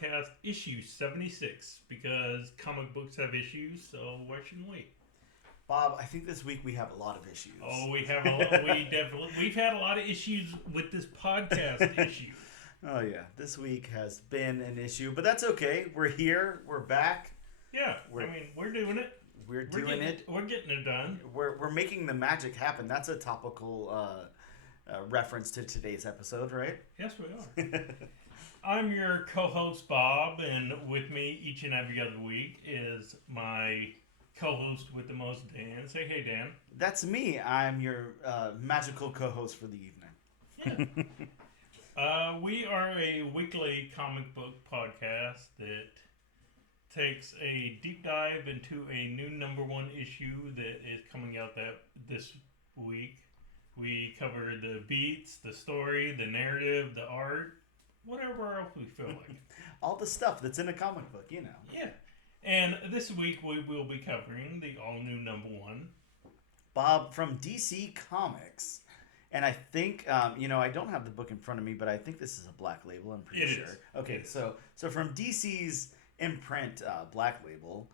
podcast issue 76 because comic books have issues, so why shouldn't we? Bob, I think this week we have a lot of issues. Oh, we've had a lot of issues with this podcast issue. Oh yeah, this week has been an issue, but that's okay. We're here. We're back. Yeah, we're doing it. We're doing it. We're getting it done. We're making the magic happen. That's a topical reference to today's episode, right? Yes, we are. I'm your co-host Bob, and with me each and every other week is my co-host with the most, Dan. Say hey, Dan. That's me. I'm your magical co-host for the evening. Yeah. We are a weekly comic book podcast that takes a deep dive into a new #1 issue that is coming out this week. We cover the beats, the story, the narrative, the art, whatever else we feel like. All the stuff that's in a comic book, you know. Yeah. And this week we will be covering the all-new #1. Bob, from DC Comics. And I think, I don't have the book in front of me, but I think this is a Black Label, I'm pretty sure. Is. Okay, so from DC's imprint Black Label,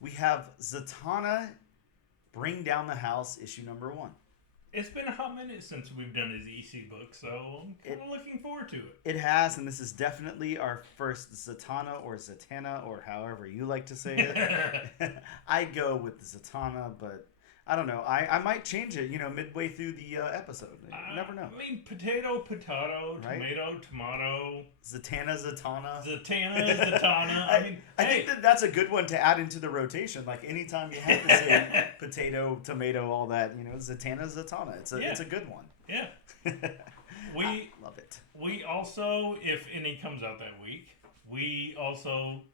we have Zatanna Bring Down the House, issue #1. It's been a hot minute since we've done his EC book, so I'm kind of looking forward to it. It has, and this is definitely our first Zatanna or Zatanna, or however you like to say it. I go with the Zatanna, but I don't know. I might change it, midway through the episode. You never know. I mean, potato, right? tomato, tomato. Zatanna. Zatanna. I think that's a good one to add into the rotation. Like anytime you have to say potato, tomato, all that, Zatanna. It's a good one. Yeah. I love it. We also, if any comes out that week, we also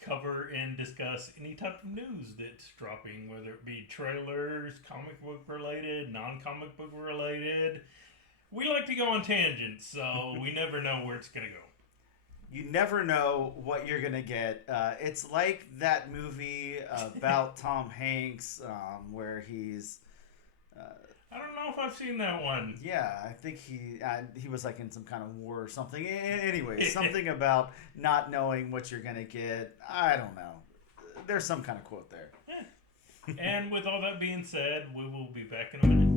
cover and discuss any type of news that's dropping, whether it be trailers, comic book related, non-comic book related. We like to go on tangents, so we never know where it's going to go. You never know what you're going to get. It's like that movie about Tom Hanks where he's... I don't know if I've seen that one. Yeah, I think he was like in some kind of war or something. Anyway, something about not knowing what you're going to get. I don't know. There's some kind of quote there. Yeah. And with all that being said, we will be back in a minute.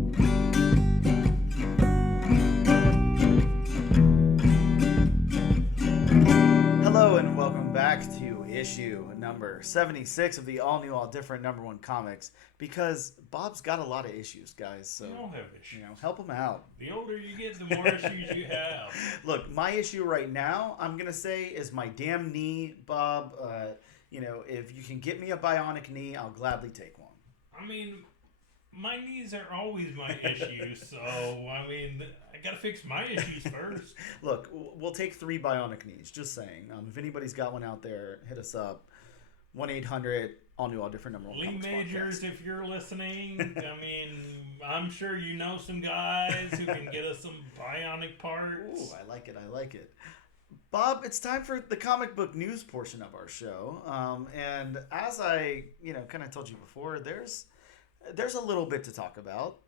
Hello and welcome back to issue number 76 of the all-new, all-different #1 comics. Because Bob's got a lot of issues, guys. So We all have issues. Help him out. The older you get, the more issues you have. Look, my issue right now, I'm going to say, is my damn knee, Bob. If you can get me a bionic knee, I'll gladly take one. I mean, my knees are always my issue, so, I gotta fix my issues first. Look, we'll take 3 bionic knees, just saying. If anybody's got one out there, hit us up. 1-800, all-new, all-different #1 Lee comics Majors, podcast. if you're listening, I'm sure you know some guys who can get us some bionic parts. Ooh, I like it. Bob, it's time for the comic book news portion of our show. And as I, kind of told you before, there's a little bit to talk about.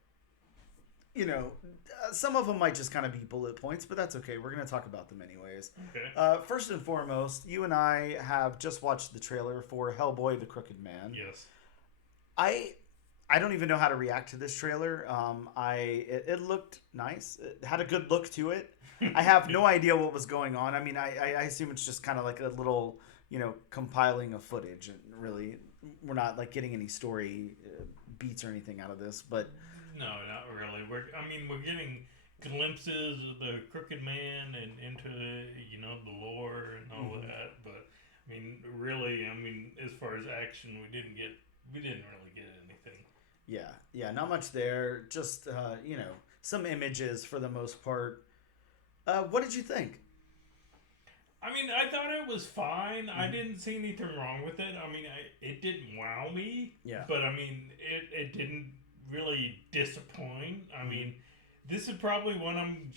Some of them might just kind of be bullet points, but that's okay. We're going to talk about them anyways. Okay. First and foremost, you and I have just watched the trailer for Hellboy: The Crooked Man. Yes. I don't even know how to react to this trailer. It looked nice. It had a good look to it. I have no idea what was going on. I assume it's just kind of like a little, compiling of footage. And really, we're not like getting any story beats or anything out of this, but... No, not really. We're getting glimpses of the Crooked Man and into the lore and all that. But really, as far as action, we didn't really get anything. Yeah, not much there. Just some images for the most part. What did you think? I thought it was fine. I didn't see anything wrong with it. It didn't wow me. Yeah. But it didn't really disappoint. This is probably one I'm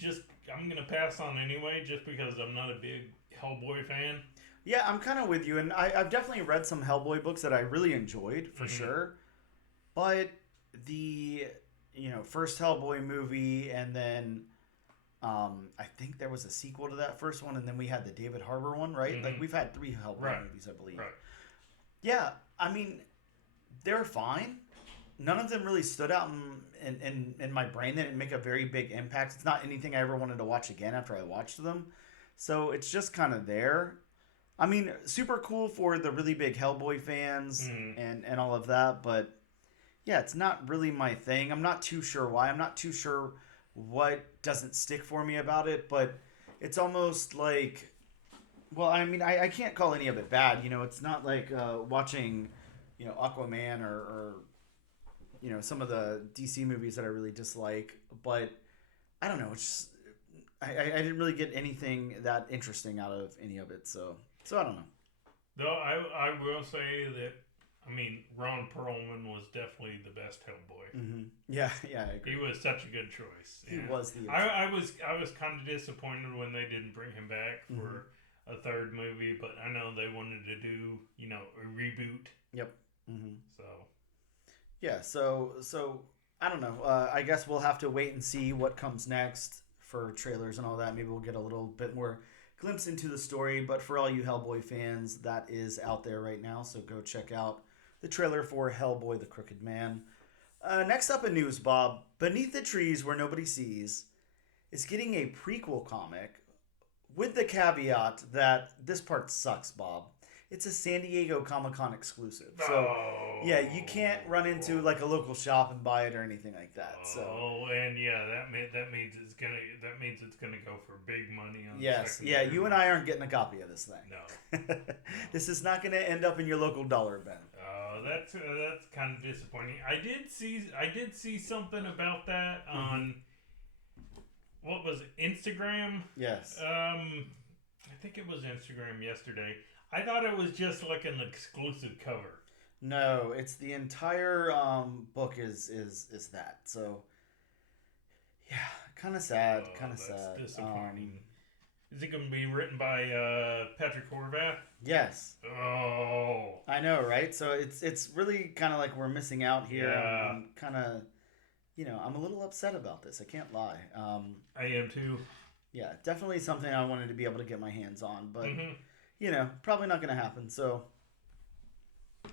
gonna pass on anyway, just because I'm not a big Hellboy fan. Yeah, I'm kind of with you, and I've definitely read some Hellboy books that I really enjoyed for sure. But the first Hellboy movie, and then I think there was a sequel to that first one, and then we had the David Harbour one, right? Mm-hmm. Like we've had 3 Hellboy Right. movies, I believe. Right. Yeah, I mean, they're fine. None of them really stood out in my brain. They didn't make a very big impact. It's not anything I ever wanted to watch again after I watched them. So it's just kind of there. I mean, super cool for the really big Hellboy fans and all of that, but yeah, it's not really my thing. I'm not too sure why. I'm not too sure what doesn't stick for me about it, but it's almost like, well, I mean, I can't call any of it bad. You know, it's not like watching, you know, Aquaman or you know, some of the DC movies that I really dislike, but I don't know. It's just, I didn't really get anything that interesting out of any of it, so I don't know. Though I will say that, I mean, Ron Perlman was definitely the best Hellboy. Mm-hmm. Yeah, I agree. He was such a good choice. He was the. I was kind of disappointed when they didn't bring him back for a third movie, but I know they wanted to do, you know, a reboot. Yep. Mm-hmm. So. Yeah. So I don't know. I guess we'll have to wait and see what comes next for trailers and all that. Maybe we'll get a little bit more glimpse into the story. But for all you Hellboy fans, that is out there right now. So go check out the trailer for Hellboy: The Crooked Man. Next up in news, Bob, Beneath the Trees Where Nobody Sees is getting a prequel comic with the caveat that this part sucks, Bob. It's a San Diego Comic-Con exclusive. So, yeah, you can't run into like a local shop and buy it or anything like that. So. And yeah, that means it's gonna go for big money on. Yes, yeah, you and I aren't getting a copy of this thing. No. This is not going to end up in your local dollar bin. That's kind of disappointing. I did see something about that on what was it, Instagram? Yes. I think it was Instagram yesterday. I thought it was just like an exclusive cover. No, it's the entire book is that. So yeah, kind of sad. Kind of sad. Disappointing. Is it going to be written by Patrick Horvath? Yes. Oh. I know, right? So it's really kind of like we're missing out here. Yeah. I'm kind of, you know, I'm a little upset about this. I can't lie. I am too. Yeah, definitely something I wanted to be able to get my hands on, but you know, probably not going to happen. So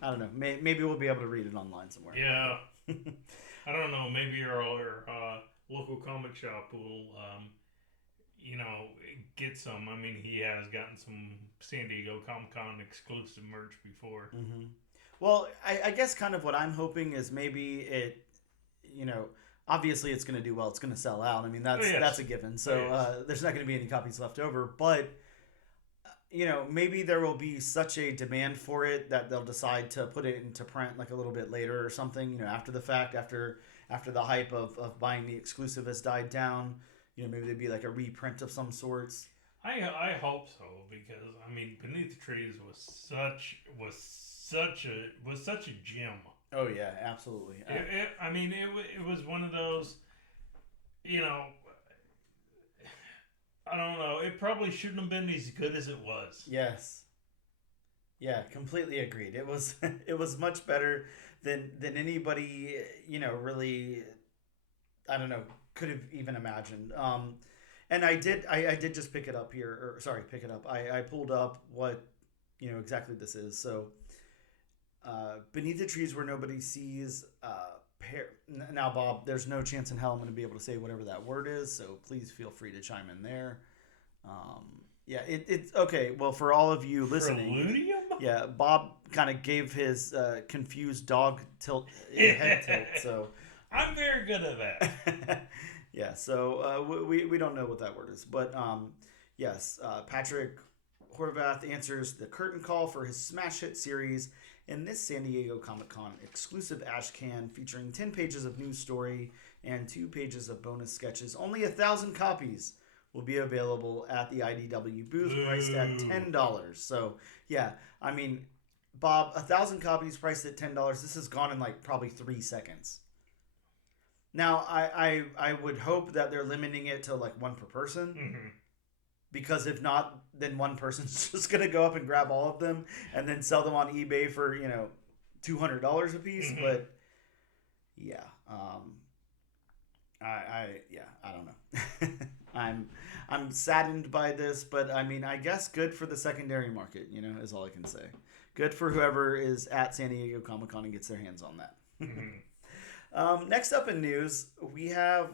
I don't know. Maybe we'll be able to read it online somewhere. Yeah. I don't know. Maybe our local comic shop will, you know, get some. I mean, he has gotten some San Diego Comic-Con exclusive merch before. Mm-hmm. Well, I guess kind of what I'm hoping is maybe it, you know, obviously it's going to do well. It's going to sell out. I mean, that's a given. So there's not going to be any copies left over. But, you know, maybe there will be such a demand for it that they'll decide to put it into print like a little bit later or something, you know, after the fact, after the hype of buying the exclusive has died down. You know, maybe there'd be like a reprint of some sorts. I hope so, because I mean, Beneath the Trees was such a gem. Oh yeah, absolutely. It was one of those, you know, I don't know. It probably shouldn't have been as good as it was. Yes. Yeah, completely agreed. It was it was much better than anybody, you know, really, I don't know, could have even imagined. And I did just pick it up here, pick it up. I pulled up what, you know, exactly this is. So, Beneath the Trees Where Nobody Sees. Now, Bob, there's no chance in hell I'm going to be able to say whatever that word is, so please feel free to chime in there. Yeah, it's okay. Well, for all of you listening, Preludium? Yeah, Bob kind of gave his confused dog head tilt. So I'm very good at that. Yeah, so we don't know what that word is, but yes, Patrick Horvath answers the curtain call for his smash hit series in this San Diego Comic-Con exclusive ash can featuring 10 pages of news story and 2 pages of bonus sketches. Only 1,000 copies will be available at the IDW booth, priced at $10. So yeah, I mean, Bob, 1,000 copies priced at $10. This has gone in like probably 3 seconds. Now, I would hope that they're limiting it to like 1 per person. Mm-hmm. Because if not, then one person's just going to go up and grab all of them and then sell them on eBay for, you know, $200 a piece. Mm-hmm. But yeah, I don't know. I'm saddened by this, but I mean, I guess good for the secondary market, is all I can say. Good for whoever is at San Diego Comic-Con and gets their hands on that. Next up in news, we have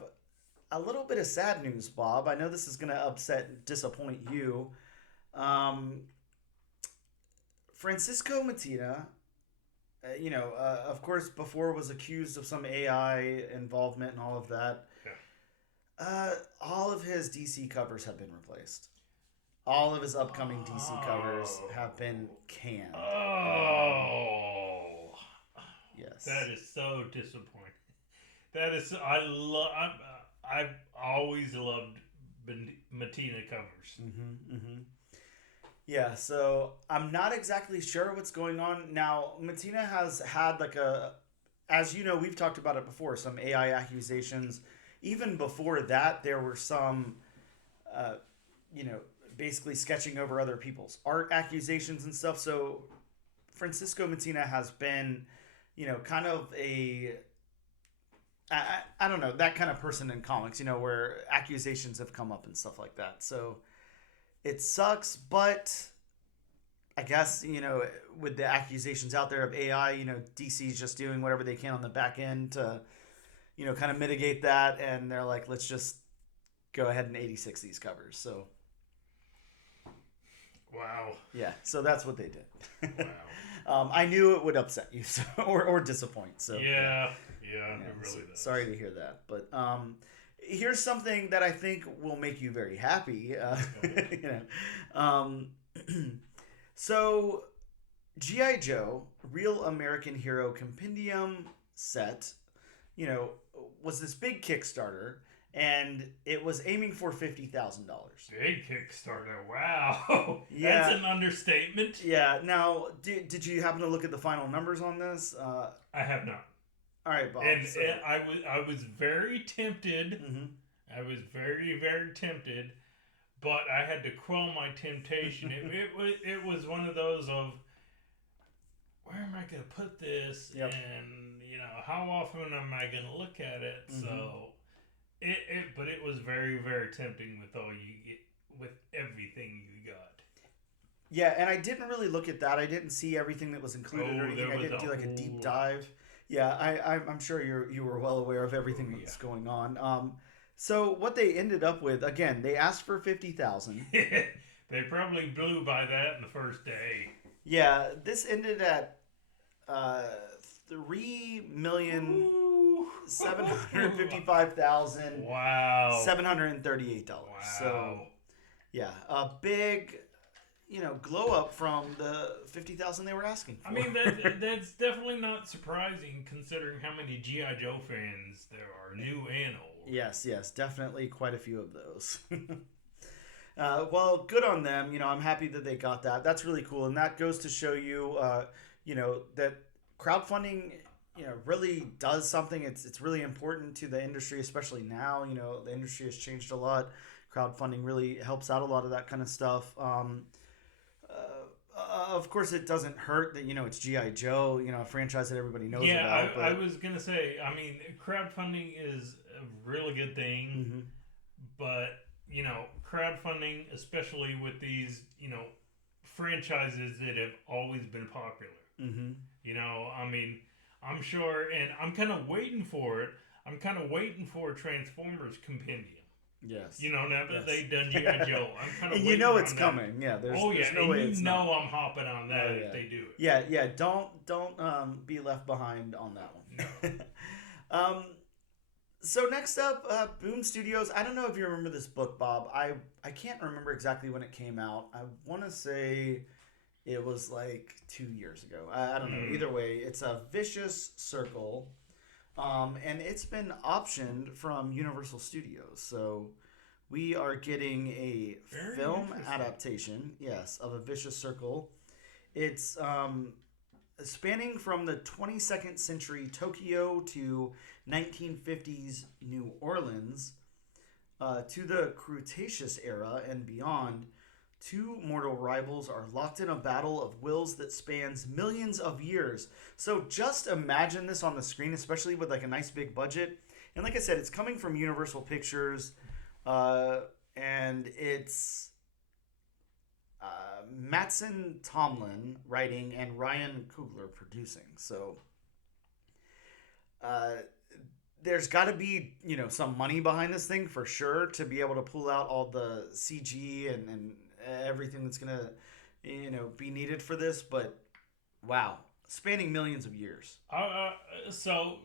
a little bit of sad news, Bob. I know this is going to upset and disappoint you. Francisco Mattina, of course, before was accused of some AI involvement and all of that. Yeah. All of his DC covers have been replaced. All of his upcoming DC covers have been canned. Oh. Yes. That is so disappointing. I've always loved Mattina covers. Yeah, so I'm not exactly sure what's going on. Now, Mattina has had as you know, we've talked about it before, some AI accusations. Even before that, there were some, basically sketching over other people's art accusations and stuff. So Francisco Mattina has been, kind of I don't know, that kind of person in comics, where accusations have come up and stuff like that. So it sucks, but I guess, with the accusations out there of AI, DC's just doing whatever they can on the back end to, kind of mitigate that. And they're like, let's just go ahead and 86 these covers. So. Wow. Yeah, so that's what they did. Wow. I knew it would upset you or disappoint. So yeah, it really does. Sorry to hear that. But here's something that I think will make you very happy. So G.I. Joe, Real American Hero Compendium set, was this big Kickstarter. And it was aiming for $50,000. Big Kickstarter! Wow, yeah, that's an understatement. Yeah. Now, did you happen to look at the final numbers on this? I have not. All right, Bob. And I was very tempted. Mm-hmm. I was very, very tempted, but I had to quell my temptation. It was one of those of, where am I going to put this? Yep. And how often am I going to look at it? Mm-hmm. So. But it was very, very tempting with with everything you got. Yeah, and I didn't really look at that. I didn't see everything that was included or anything. I didn't do a deep dive. Yeah, I'm sure you were well aware of everything that's going on. So what they ended up with, again, they asked for $50,000. They probably blew by that in the first day. Yeah, this ended at $3,755,000. Wow. $738. Wow. So, yeah, a big, glow up from the $50,000 they were asking for. I mean, that's definitely not surprising considering how many G.I. Joe fans there are, new and old. Yes, definitely quite a few of those. Well, good on them. I'm happy that they got that. That's really cool, and that goes to show you, that crowdfunding, really does something. It's really important to the industry, especially now. The industry has changed a lot. Crowdfunding really helps out a lot of that kind of stuff. Of course, it doesn't hurt that it's G.I. Joe, a franchise that everybody knows about. Yeah, I was gonna say. I mean, crowdfunding is a really good thing, mm-hmm. but crowdfunding, especially with these franchises that have always been popular. Mm-hmm. I mean, I'm sure, and I'm kind of waiting for it. I'm kind of waiting for Transformers Compendium. Yes. Now that they've done G.I. Joe, I'm kind of waiting it's coming. Yeah. There's no way it's not. I'm hopping on that if they do it. Yeah. Don't be left behind on that one. No. So next up, Boom Studios. I don't know if you remember this book, Bob. I can't remember exactly when it came out. I want to say it was like 2 years ago. I don't know. Either way, it's a Vicious Circle. And it's been optioned from Universal Studios. So we are getting a film adaptation, of A Vicious Circle. It's spanning from the 22nd century Tokyo to 1950s New Orleans to the Cretaceous era and beyond. Two mortal rivals are locked in a battle of wills that spans millions of years. So just imagine this on the screen, especially with like a nice big budget. And like I said, it's coming from Universal Pictures. and it's Mattson Tomlin writing and Ryan Coogler producing. So there's got to be some money behind this thing for sure to be able to pull out all the CG and everything that's gonna be needed for this. But wow, spanning millions of years. So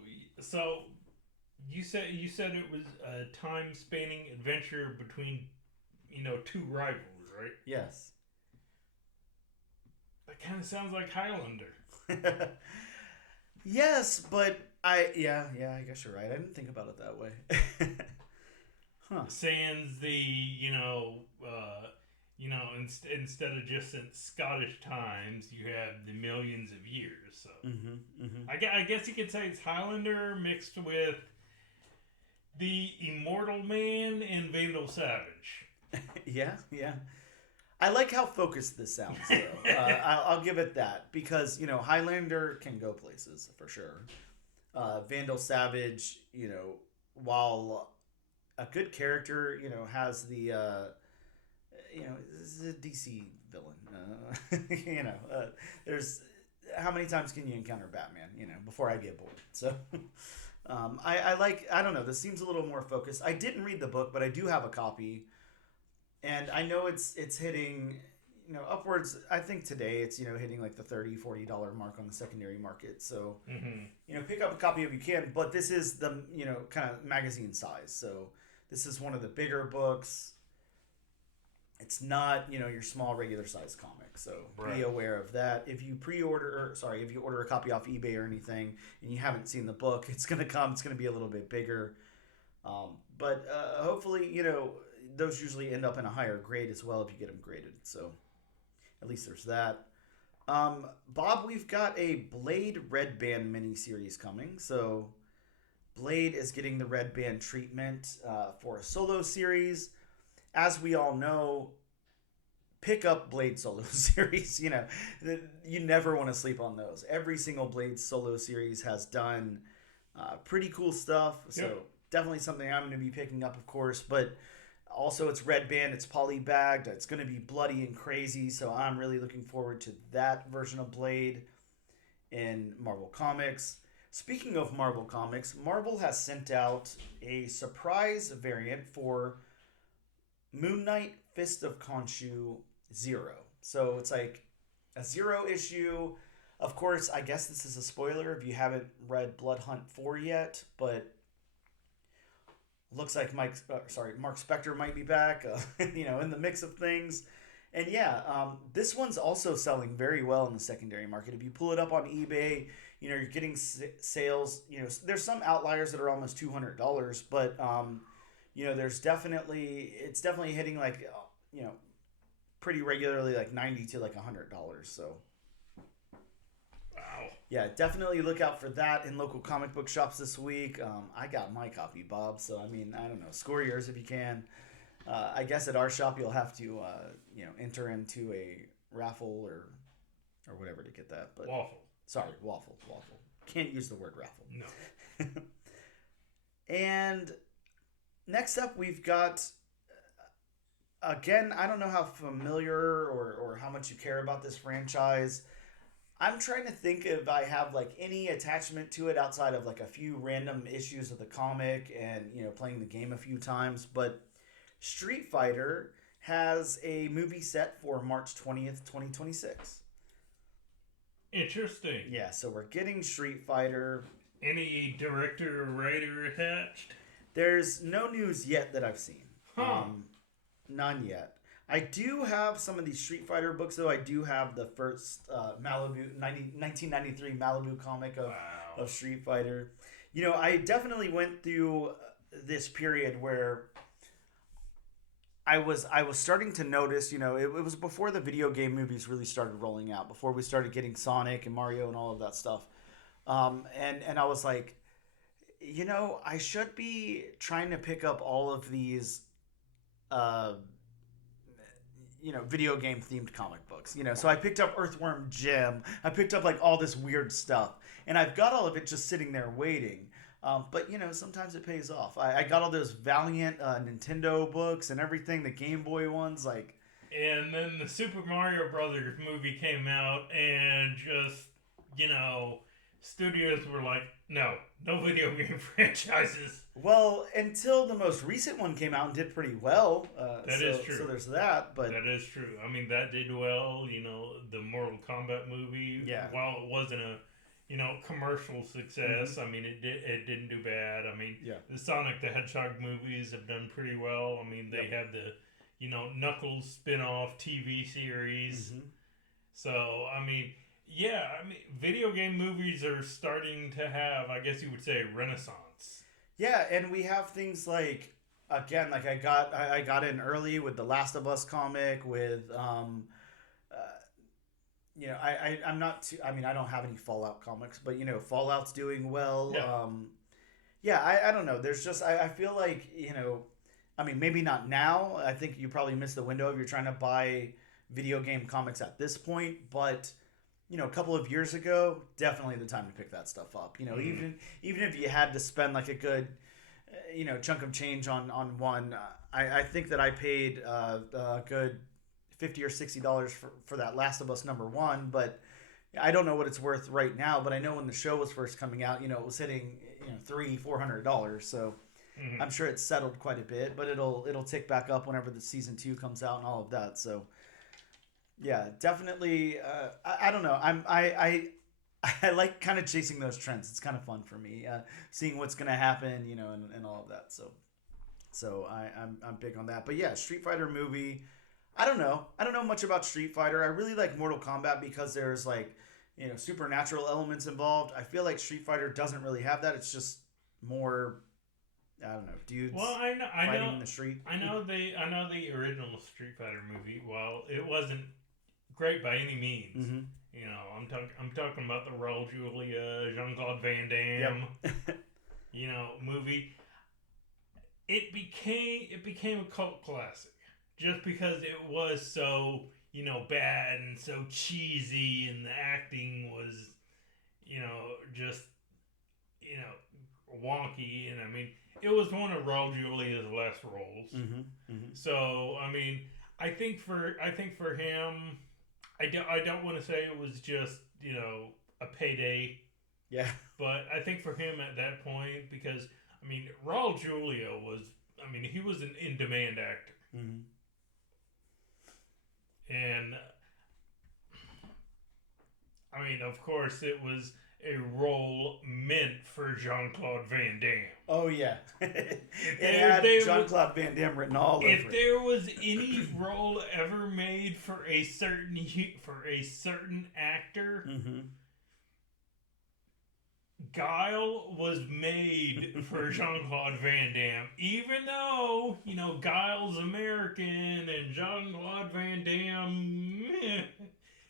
you said it was a time spanning adventure between two rivals, right? Yes. That kind of sounds like Highlander. Yes, but I guess you're right. I didn't think about it that way. Huh. Sans the instead of just in Scottish times, you have the millions of years. So I guess you could say it's Highlander mixed with the Immortal Man and Vandal Savage. Yeah. I like how focused this sounds, though. I'll give it that because Highlander can go places for sure. Vandal Savage, while a good character, has the this is a DC villain. There's how many times can you encounter Batman? Before I get bored. So I don't know. This seems a little more focused. I didn't read the book, but I do have a copy. And I know it's hitting, upwards. I think today it's, hitting like the $30-$40 mark on the secondary market. So, pick up a copy if you can. But this is the, kind of magazine size. So this is one of the bigger books. It's not, your small regular size comic. So be aware of that. If you if you order a copy off eBay or anything and you haven't seen the book, it's going to come. It's going to be a little bit bigger. But hopefully, those usually end up in a higher grade as well if you get them graded. So at least there's that. Bob, we've got a Blade Red Band miniseries coming. So Blade is getting the Red Band treatment for a solo series. As we all know, pick up Blade solo series. You never want to sleep on those. Every single Blade solo series has done pretty cool stuff. So definitely something I'm going to be picking up, of course. But also, it's Red Band. It's polybagged. It's going to be bloody and crazy. So I'm really looking forward to that version of Blade in Marvel Comics. Speaking of Marvel Comics, Marvel has sent out a surprise variant for Moon Knight Fist of Khonshu 0. So it's like a 0 issue. Of course, I guess this is a spoiler if you haven't read Blood Hunt 4 yet, but looks like Mark Spector might be back, in the mix of things. And this one's also selling very well in the secondary market. If you pull it up on eBay, you're getting sales. There's some outliers that are almost $200, but it's definitely hitting like pretty regularly like $90 to like $100. So. Wow. Yeah, definitely look out for that in local comic book shops this week. I got my copy, Bob. So, I don't know. Score yours if you can. I guess at our shop you'll have to, enter into a raffle or whatever to get that. But waffle. Sorry, waffle. Can't use the word raffle. No. And next up we've got, again, I don't know how familiar or how much you care about this franchise. I'm trying to think if I have like any attachment to it outside of like a few random issues of the comic and playing the game a few times. But Street Fighter has a movie set for March 20th, 2026. Interesting. Yeah, so we're getting Street Fighter. Any director or writer attached? There's no news yet that I've seen. None yet. I do have some of these Street Fighter books, though. I do have the first 1993 Malibu comic of Street Fighter. I definitely went through this period where I was starting to notice, it was before the video game movies really started rolling out, before we started getting Sonic and Mario and all of that stuff. And I was like, I should be trying to pick up all of these video game themed comic books, so I picked up Earthworm Jim. I picked up like all this weird stuff, and I've got all of it just sitting there waiting. But sometimes it pays off. I got all those Valiant Nintendo books and everything, the Game Boy ones, like. And then the Super Mario Brothers movie came out, and just, studios were like, no video game franchises. Well, until the most recent one came out and did pretty well. That is true. So there's that, but that is true. I mean, that did well. The Mortal Kombat movie. Yeah. While it wasn't a commercial success, I mean, it didn't do bad. I mean, the Sonic the Hedgehog movies have done pretty well. I mean, they have the Knuckles spin-off TV series. So I mean. Yeah, I mean, video game movies are starting to have, I guess you would say, a renaissance. Yeah, and we have things like, again, like I got in early with the Last of Us comic, with, I'm not too, I mean, I don't have any Fallout comics, but, Fallout's doing well. Yeah, I don't know. There's just, I feel like, I mean, maybe not now. I think you probably missed the window if you're trying to buy video game comics at this point, but... a couple of years ago, definitely the time to pick that stuff up. Even if you had to spend like a good, chunk of change on one, I think that I paid a good $50 or $60 for that Last of Us #1, but I don't know what it's worth right now. But I know when the show was first coming out, it was hitting $300-400. So I'm sure it's settled quite a bit, but it'll tick back up whenever the season 2 comes out and all of that. So. Yeah, definitely. I don't know. I like kind of chasing those trends. It's kind of fun for me, seeing what's gonna happen, and all of that. So I'm big on that. But yeah, Street Fighter movie. I don't know much about Street Fighter. I really like Mortal Kombat because there's like supernatural elements involved. I feel like Street Fighter doesn't really have that. It's just more. I don't know, dudes. Well, I know, fighting in the street. I know the original Street Fighter movie. While it wasn't great by any means, I'm talking about the Raul Julia, Jean-Claude Van Damme, movie. It became a cult classic just because it was so bad and so cheesy, and the acting was just wonky, and I mean. It was one of Raul Julia's last roles. So I mean, I think for him, I don't want to say it was just a payday. Yeah. But I think for him at that point, because I mean, Raul Julia he was an in-demand actor. And I mean, of course, it was a role meant for Jean-Claude Van Damme. Oh yeah, it had Jean-Claude Van Damme written all over it. If there was any role ever made for a certain actor, Guile was made for Jean-Claude Van Damme. Even though Guile's American and Jean-Claude Van Damme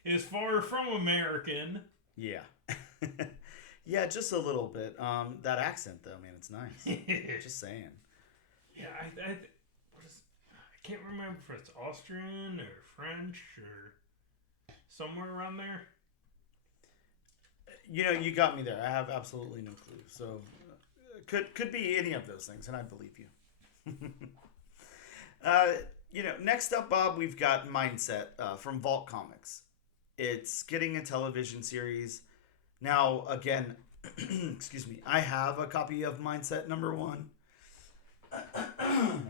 is far from American. Yeah. Yeah, just a little bit. That accent, though, man, it's nice. Just saying. Yeah, I can't remember if it's Austrian or French or somewhere around there. You got me there. I have absolutely no clue. So, could be any of those things, and I believe you. Next up, Bob, we've got Mindset from Vault Comics. It's getting a television series. Now, again, excuse me, I have a copy of Mindset #1.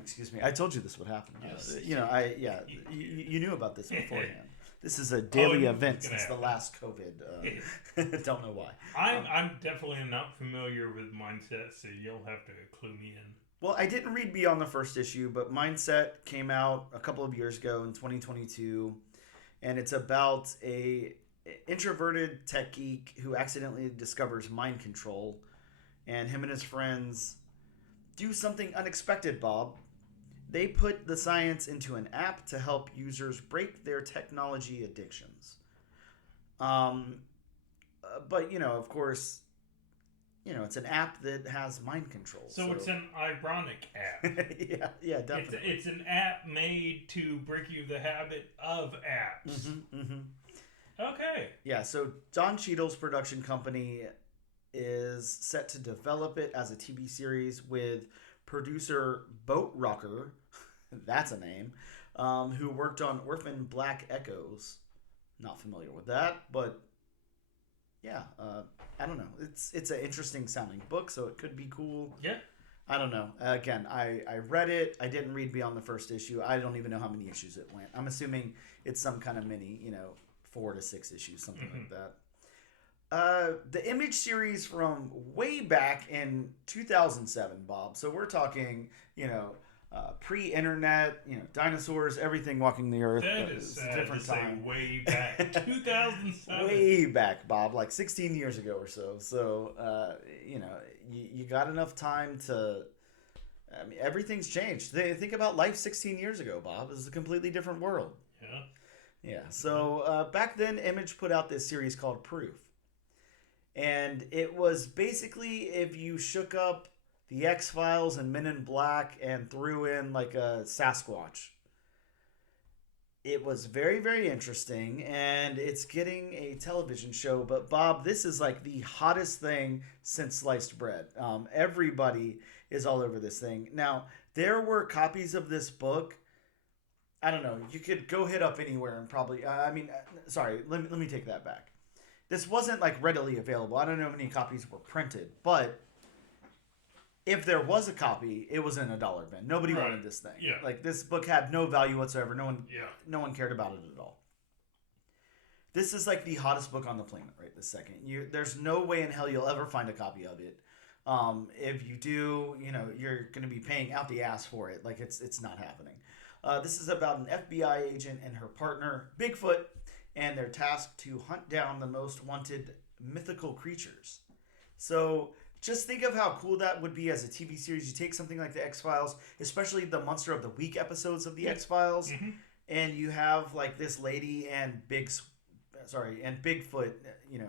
Excuse me, I told you this would happen. Yes. You knew about this beforehand. This is a daily event since the last COVID. Don't know why. I'm definitely not familiar with Mindset, so you'll have to clue me in. Well, I didn't read beyond the first issue, but Mindset came out a couple of years ago in 2022, and it's about a introverted tech geek who accidentally discovers mind control, and him and his friends do something unexpected, Bob. They put the science into an app to help users break their technology addictions. But, of course, it's an app that has mind control. So it's an ironic app. yeah, definitely. It's an app made to break you the habit of apps. Okay. Yeah, so Don Cheadle's production company is set to develop it as a TV series with producer Boat Rocker, that's a name, who worked on Orphan Black Echoes. Not familiar with that, but yeah, I don't know. It's an interesting sounding book, so it could be cool. Yeah. I don't know. Again, I read it. I didn't read beyond the first issue. I don't even know how many issues it went. I'm assuming it's some kind of mini, 4 to 6 issues, something like that. The Image series from way back in 2007, Bob. So we're talking, pre-internet, dinosaurs, everything walking the earth. That is sad different to time. Say way back. 2007. Way back, Bob, like 16 years ago or so. So, you got enough time to... I mean, everything's changed. Think about life 16 years ago, Bob. It was a completely different world. Yeah. Yeah. So, back then, Image put out this series called Proof. And it was basically if you shook up the X-Files and Men in Black and threw in like a Sasquatch. It was very, very interesting, and it's getting a television show. But Bob, this is like the hottest thing since sliced bread. Everybody is all over this thing. Now, there were copies of this book. I don't know. You could go hit up anywhere and probably... sorry. Let me take that back. This wasn't like readily available. I don't know how many copies were printed, but if there was a copy, it was in a dollar bin. Nobody wanted this thing. Yeah. Like, this book had no value whatsoever. No one cared about it at all. This is like the hottest book on the planet right this second. There's no way in hell you'll ever find a copy of it. If you do, you're going to be paying out the ass for it. Like, it's not happening. This is about an FBI agent and her partner, Bigfoot, and they're tasked to hunt down the most wanted mythical creatures. So... just think of how cool that would be as a TV series. You take something like the X-Files, especially the Monster of the Week episodes of the X-Files, and you have like this lady and Bigfoot,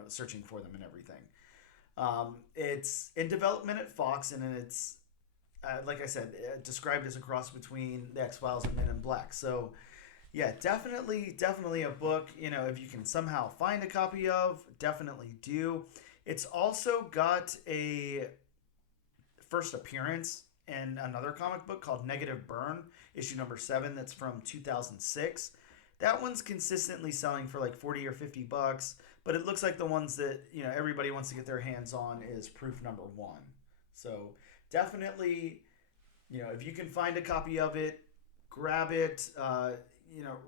searching for them and everything. It's in development at Fox, and it's like I said, described as a cross between the X-Files and Men in Black. So, yeah, definitely a book. If you can somehow find a copy of, definitely do. It's also got a first appearance in another comic book called Negative Burn, issue number 7, that's from 2006. That one's consistently selling for like $40 or $50, but it looks like the ones that, everybody wants to get their hands on is Proof number 1. So definitely, if you can find a copy of it, grab it.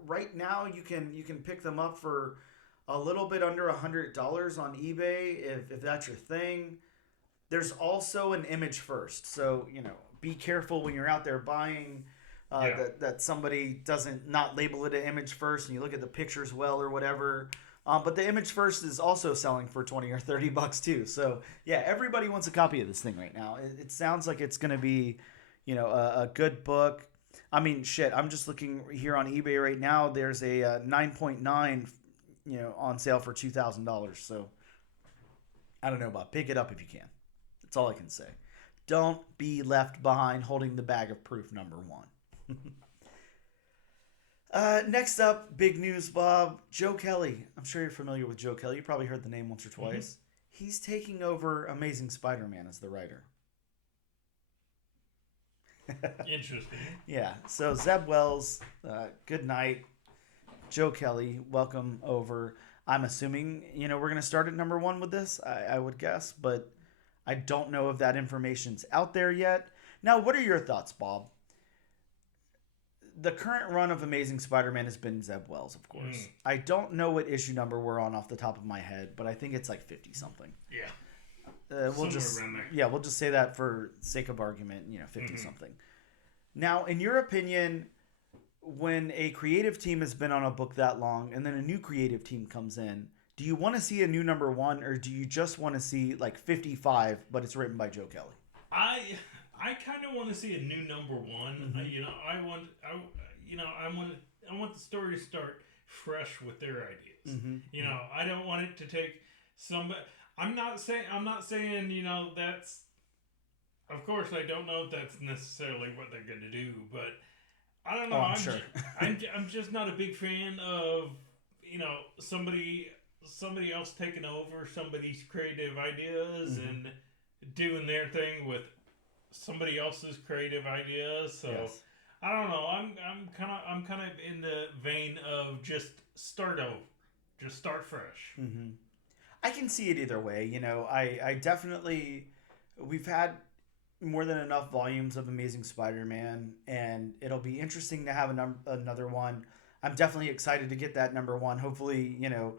Right now you can pick them up for a little bit under $100 on eBay if that's your thing. There's also an Image First, so be careful when you're out there buying that somebody doesn't not label it an Image First, and you look at the pictures well or whatever. But the Image First is also selling for $20 or $30 too. So yeah, everybody wants a copy of this thing right now. It sounds like it's going to be a good book. I mean, shit. I'm just looking here on eBay right now. There's a 9.9. On sale for $2,000. So I don't know, Bob. Pick it up if you can. That's all I can say. Don't be left behind holding the bag of Proof number 1. Next up, big news, Bob. Joe Kelly. I'm sure you're familiar with Joe Kelly. You probably heard the name once or twice. He's taking over Amazing Spider-Man as the writer. Interesting. Yeah. So Zeb Wells, good night. Joe Kelly, welcome over. I'm assuming, we're going to start at number 1 with this, I would guess, but I don't know if that information's out there yet. Now, what are your thoughts, Bob? The current run of Amazing Spider-Man has been Zeb Wells, of course. I don't know what issue number we're on off the top of my head, but I think it's like 50-something. Yeah. We'll just say that for sake of argument, 50-something. Now, in your opinion... when a creative team has been on a book that long and then a new creative team comes in, do you want to see a new number 1, or do you just want to see like 55, but it's written by Joe Kelly? I kind of want to see a new number 1. I want the story to start fresh with their ideas. I don't want it to take somebody. I'm not saying that's. Of course, I don't know if that's necessarily what they're going to do, but. I don't know. I'm sure. I'm just not a big fan of somebody somebody else taking over somebody's creative ideas Mm-hmm. and doing their thing with somebody else's creative ideas. So Yes. I don't know. I'm kind of in the vein of just start over, just start fresh. Mm-hmm. I can see it either way. You know, I definitely, we've had more than enough volumes of Amazing Spider-Man, and it'll be interesting to have another one. I'm definitely excited to get that number one. Hopefully, you know,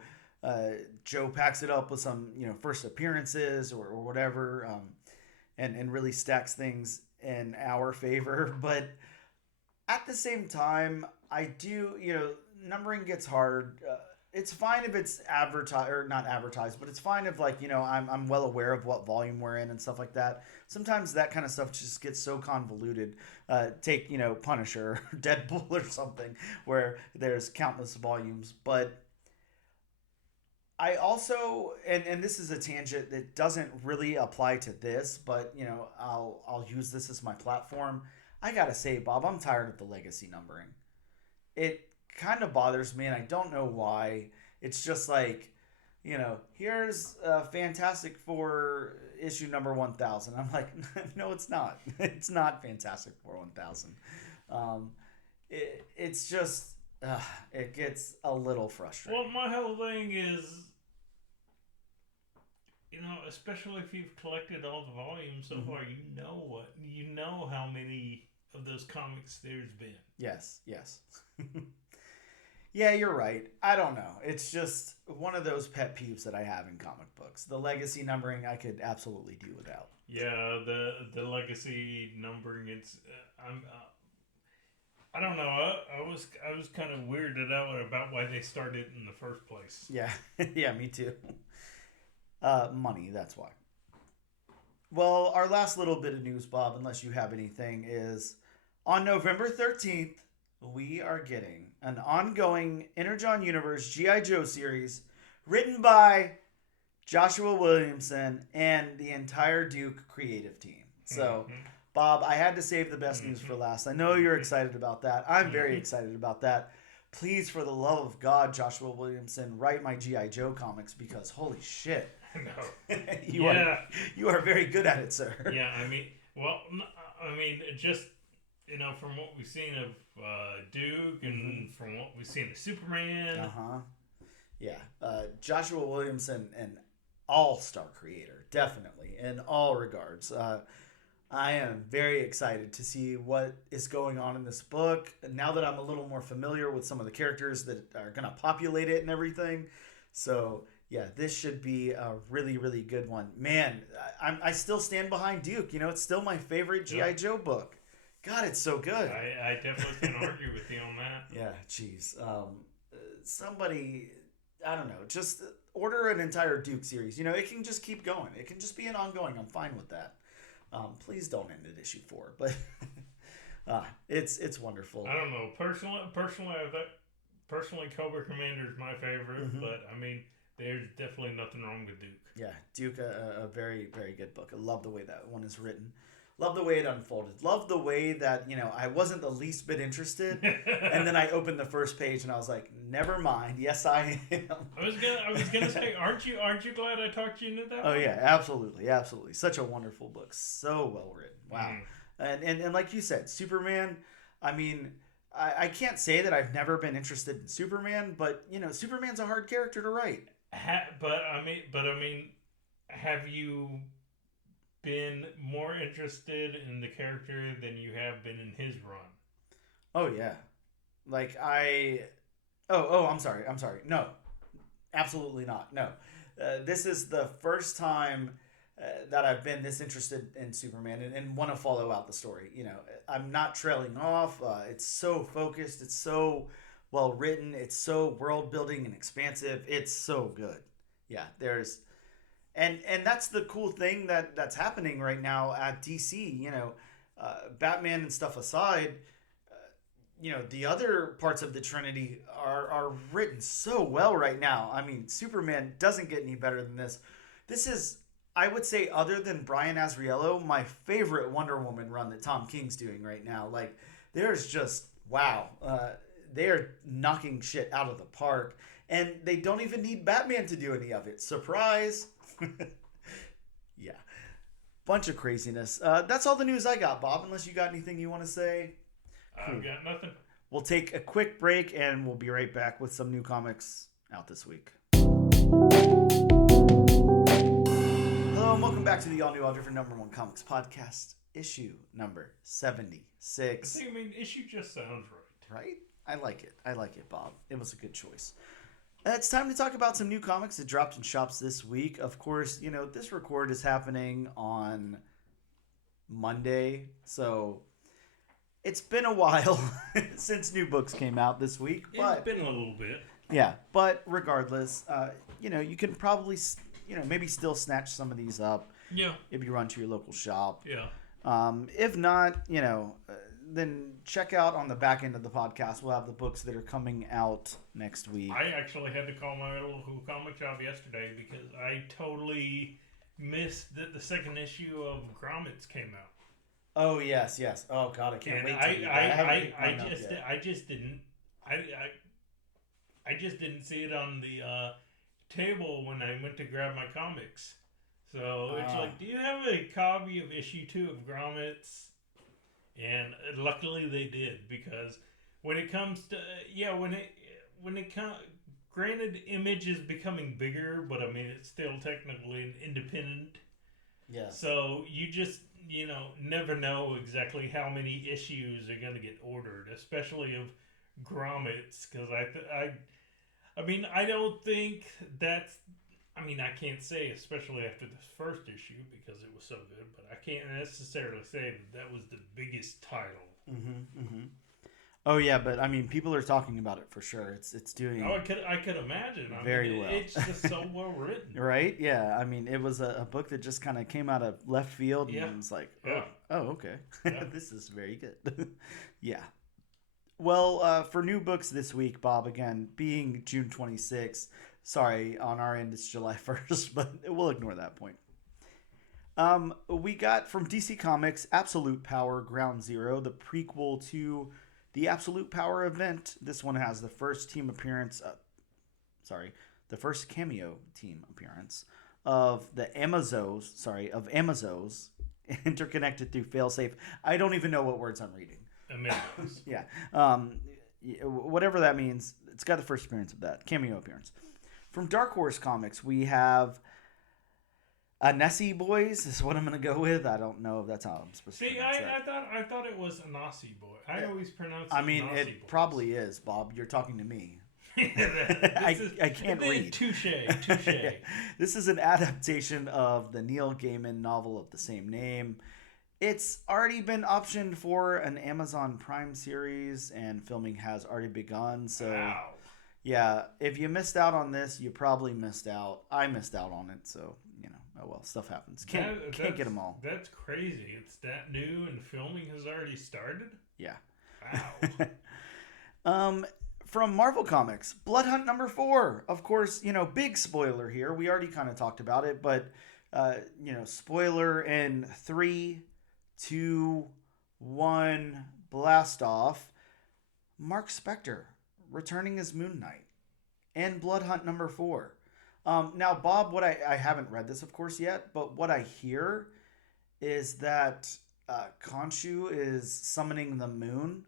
Joe packs it up with some, you know, first appearances or whatever, and really stacks things in our favor. But at the same time, I do, you know, numbering gets hard. It's fine if it's advertised or not advertised, but it's fine if, like, you know, I'm well aware of what volume we're in and stuff like that. Sometimes that kind of stuff just gets so convoluted. Take, you know, Punisher or Deadpool or something where there's countless volumes. But I also, and this is a tangent that doesn't really apply to this, but, you know, I'll use this as my platform. I gotta say, Bob, I'm tired of the legacy numbering. It kind of bothers me, and I don't know why. It's just like, you know, here's Fantastic Four issue number 1000. I'm like, no, it's not. It's not Fantastic Four 1000. It's just, it gets a little frustrating. Well, my whole thing is, you know, especially if you've collected all the volumes so far, you know how many of those comics there's been. Yes. Yeah, you're right. I don't know. It's just one of those pet peeves that I have in comic books. The legacy numbering I could absolutely do without. Yeah, the legacy numbering. It's I don't know. I was kind of weirded out about why they started in the first place. Yeah, yeah, me too. Money, that's why. Well, our last little bit of news, Bob, unless you have anything, is on November 13th, we are getting an ongoing Energon Universe G.I. Joe series written by Joshua Williamson and the entire Duke creative team. So, Bob, I had to save the best news for last. I know you're excited about that. I'm very excited about that. Please, for the love of God, Joshua Williamson, write my G.I. Joe comics, because holy shit. No. You are very good at it, sir. Yeah, I mean, just, you know, from what we've seen of Duke and from what we've seen of Superman. Yeah, Joshua Williamson, an all-star creator, definitely, in all regards. I am very excited to see what is going on in this book. Now that I'm a little more familiar with some of the characters that are going to populate it and everything. So, yeah, this should be a really, really good one. Man, I still stand behind Duke. You know, it's still my favorite G.I. Joe book. God, it's so good. I definitely can't argue with you on that. Yeah, jeez. Somebody, I don't know, just order an entire Duke series. You know, it can just keep going. It can just be an ongoing. I'm fine with that. Please don't end at issue 4, but it's wonderful. I don't know. Personally, Cobra Commander is my favorite, but I mean, there's definitely nothing wrong with Duke. Yeah, Duke, a very, very good book. I love the way that one is written. Love the way it unfolded. Love the way that, you know, I wasn't the least bit interested, and then I opened the first page and I was like, never mind. Yes, I am. I was gonna say, aren't you glad I talked you into that? Oh yeah, absolutely. Such a wonderful book. So well written. Wow. And like you said, Superman. I mean, I can't say that I've never been interested in Superman, but you know, Superman's a hard character to write. But I mean, have you been more interested in the character than you have been in his run? Oh yeah, like I'm sorry. No, absolutely not. No, this is the first time that I've been this interested in Superman and want to follow out the story. You know, I'm not trailing off. It's so focused. It's so well written. It's so world building and expansive. It's so good. Yeah, there's. And that's the cool thing that's happening right now at DC. You know, Batman and stuff aside, you know, the other parts of the Trinity are written so well right now. I mean, Superman doesn't get any better than this. This is, I would say, other than Brian Azzarello, my favorite Wonder Woman run that Tom King's doing right now. Like, there's just, wow. They are knocking shit out of the park. And they don't even need Batman to do any of it. Surprise! Yeah. Bunch of craziness. That's all the news I got, Bob, unless you got anything you want to say. I've got nothing. We'll take a quick break and we'll be right back with some new comics out this week. Hello and welcome back to the all-new, all-different number one comics podcast, issue number 76. I mean, issue just sounds right. Right? I like it, Bob. It was a good choice. It's time to talk about some new comics that dropped in shops this week. Of course, you know, this record is happening on Monday, so it's been a while since new books came out this week. It's been a little bit. Yeah, but regardless, you know, you can probably, you know, maybe still snatch some of these up. Yeah. If you run to your local shop. Yeah. If not, you know, then check out on the back end of the podcast. We'll have the books that are coming out next week. I actually had to call my local comic shop yesterday because I totally missed that the second issue of Grommets came out. Oh yes. Oh God, I can't wait to read that. I just didn't see it on the table when I went to grab my comics. So it's like, do you have a copy of issue 2 of Grommets? And luckily they did, because when it comes to granted, Image is becoming bigger, but I mean it's still technically an independent. Yeah. So you just never know exactly how many issues are going to get ordered, especially of Grommets, because I mean I don't think that's. I mean, I can't say, especially after this first issue, because it was so good, but I can't necessarily say that was the biggest title. Oh yeah, but I mean, people are talking about it for sure. It's doing. Oh, I could imagine. Very well. It's just so well written, right? Yeah, I mean, it was a book that just kind of came out of left field, and it was like, okay, this is very good. Yeah. Well, for new books this week, Bob, again, being June 26th. Sorry, on our end it's July 1st, but we'll ignore that point. We got from DC Comics Absolute Power Ground Zero, the prequel to the Absolute Power event. This one has the first the first cameo team appearance of the Amazos interconnected through failsafe. I don't even know what words I'm reading. Amazos. Yeah. Whatever that means, it's got the first appearance of that cameo appearance. From Dark Horse Comics, we have Nessie Boys is what I'm going to go with. I don't know if that's how I'm supposed to pronounce that. I thought it was a Nasi Boy. I always pronounce it I mean, Nasi it Boys. Probably is, Bob. You're talking to me. I can't read. Touche. This is an adaptation of the Neil Gaiman novel of the same name. It's already been optioned for an Amazon Prime series, and filming has already begun. So. Wow. Yeah, if you missed out on this, you probably missed out. I missed out on it, so, you know, oh well, stuff happens. Can't get them all. That's crazy. It's that new and filming has already started? Yeah. Wow. From Marvel Comics, Blood Hunt number 4. Of course, you know, big spoiler here. We already kind of talked about it, but, you know, spoiler in 3, 2, 1, blast off. Mark Spector returning as Moon Knight and Blood Hunt number 4. Now, Bob, what I haven't read this, of course, yet, but what I hear is that Khonshu is summoning the moon,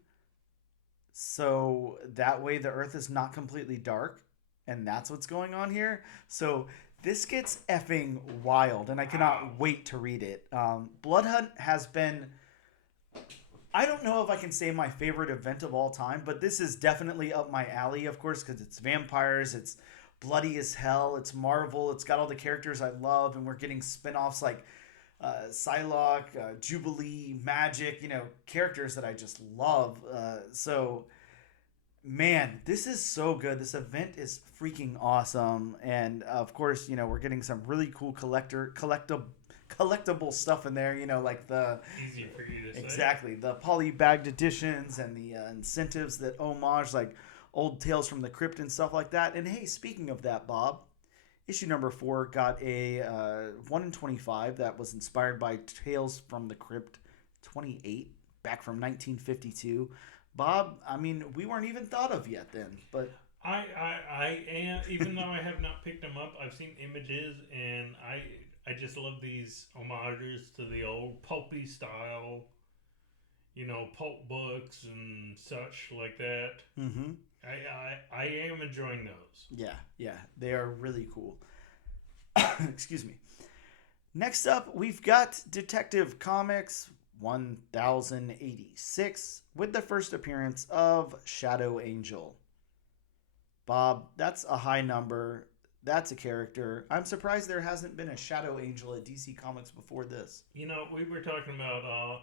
so that way the Earth is not completely dark, and that's what's going on here. So this gets effing wild, and I cannot wait to read it. Blood Hunt has been... I don't know if I can say my favorite event of all time, but this is definitely up my alley, of course, because it's vampires, it's bloody as hell, it's Marvel, it's got all the characters I love, and we're getting spin-offs like Psylocke, Jubilee, Magic, you know, characters that I just love. So, man, this is so good. This event is freaking awesome. And, of course, you know, we're getting some really cool collectible stuff in there, you know, like the easy for you to say. Exactly, the poly-bagged editions and the incentives that homage like old Tales from the Crypt and stuff like that. And hey, speaking of that, Bob, issue number 4 got a 1 in 25 that was inspired by Tales from the Crypt 28 back from 1952. Bob, I mean, we weren't even thought of yet then, but I am, even though I have not picked them up, I've seen images, and I just love these homages to the old pulpy style, pulp books and such like that. Mm-hmm. I am enjoying those. Yeah, they are really cool. Excuse me. Next up, we've got Detective Comics 1086 with the first appearance of Shadow Angel. Bob, that's a high number. That's a character. I'm surprised there hasn't been a Shadow Angel at DC Comics before this. We were talking about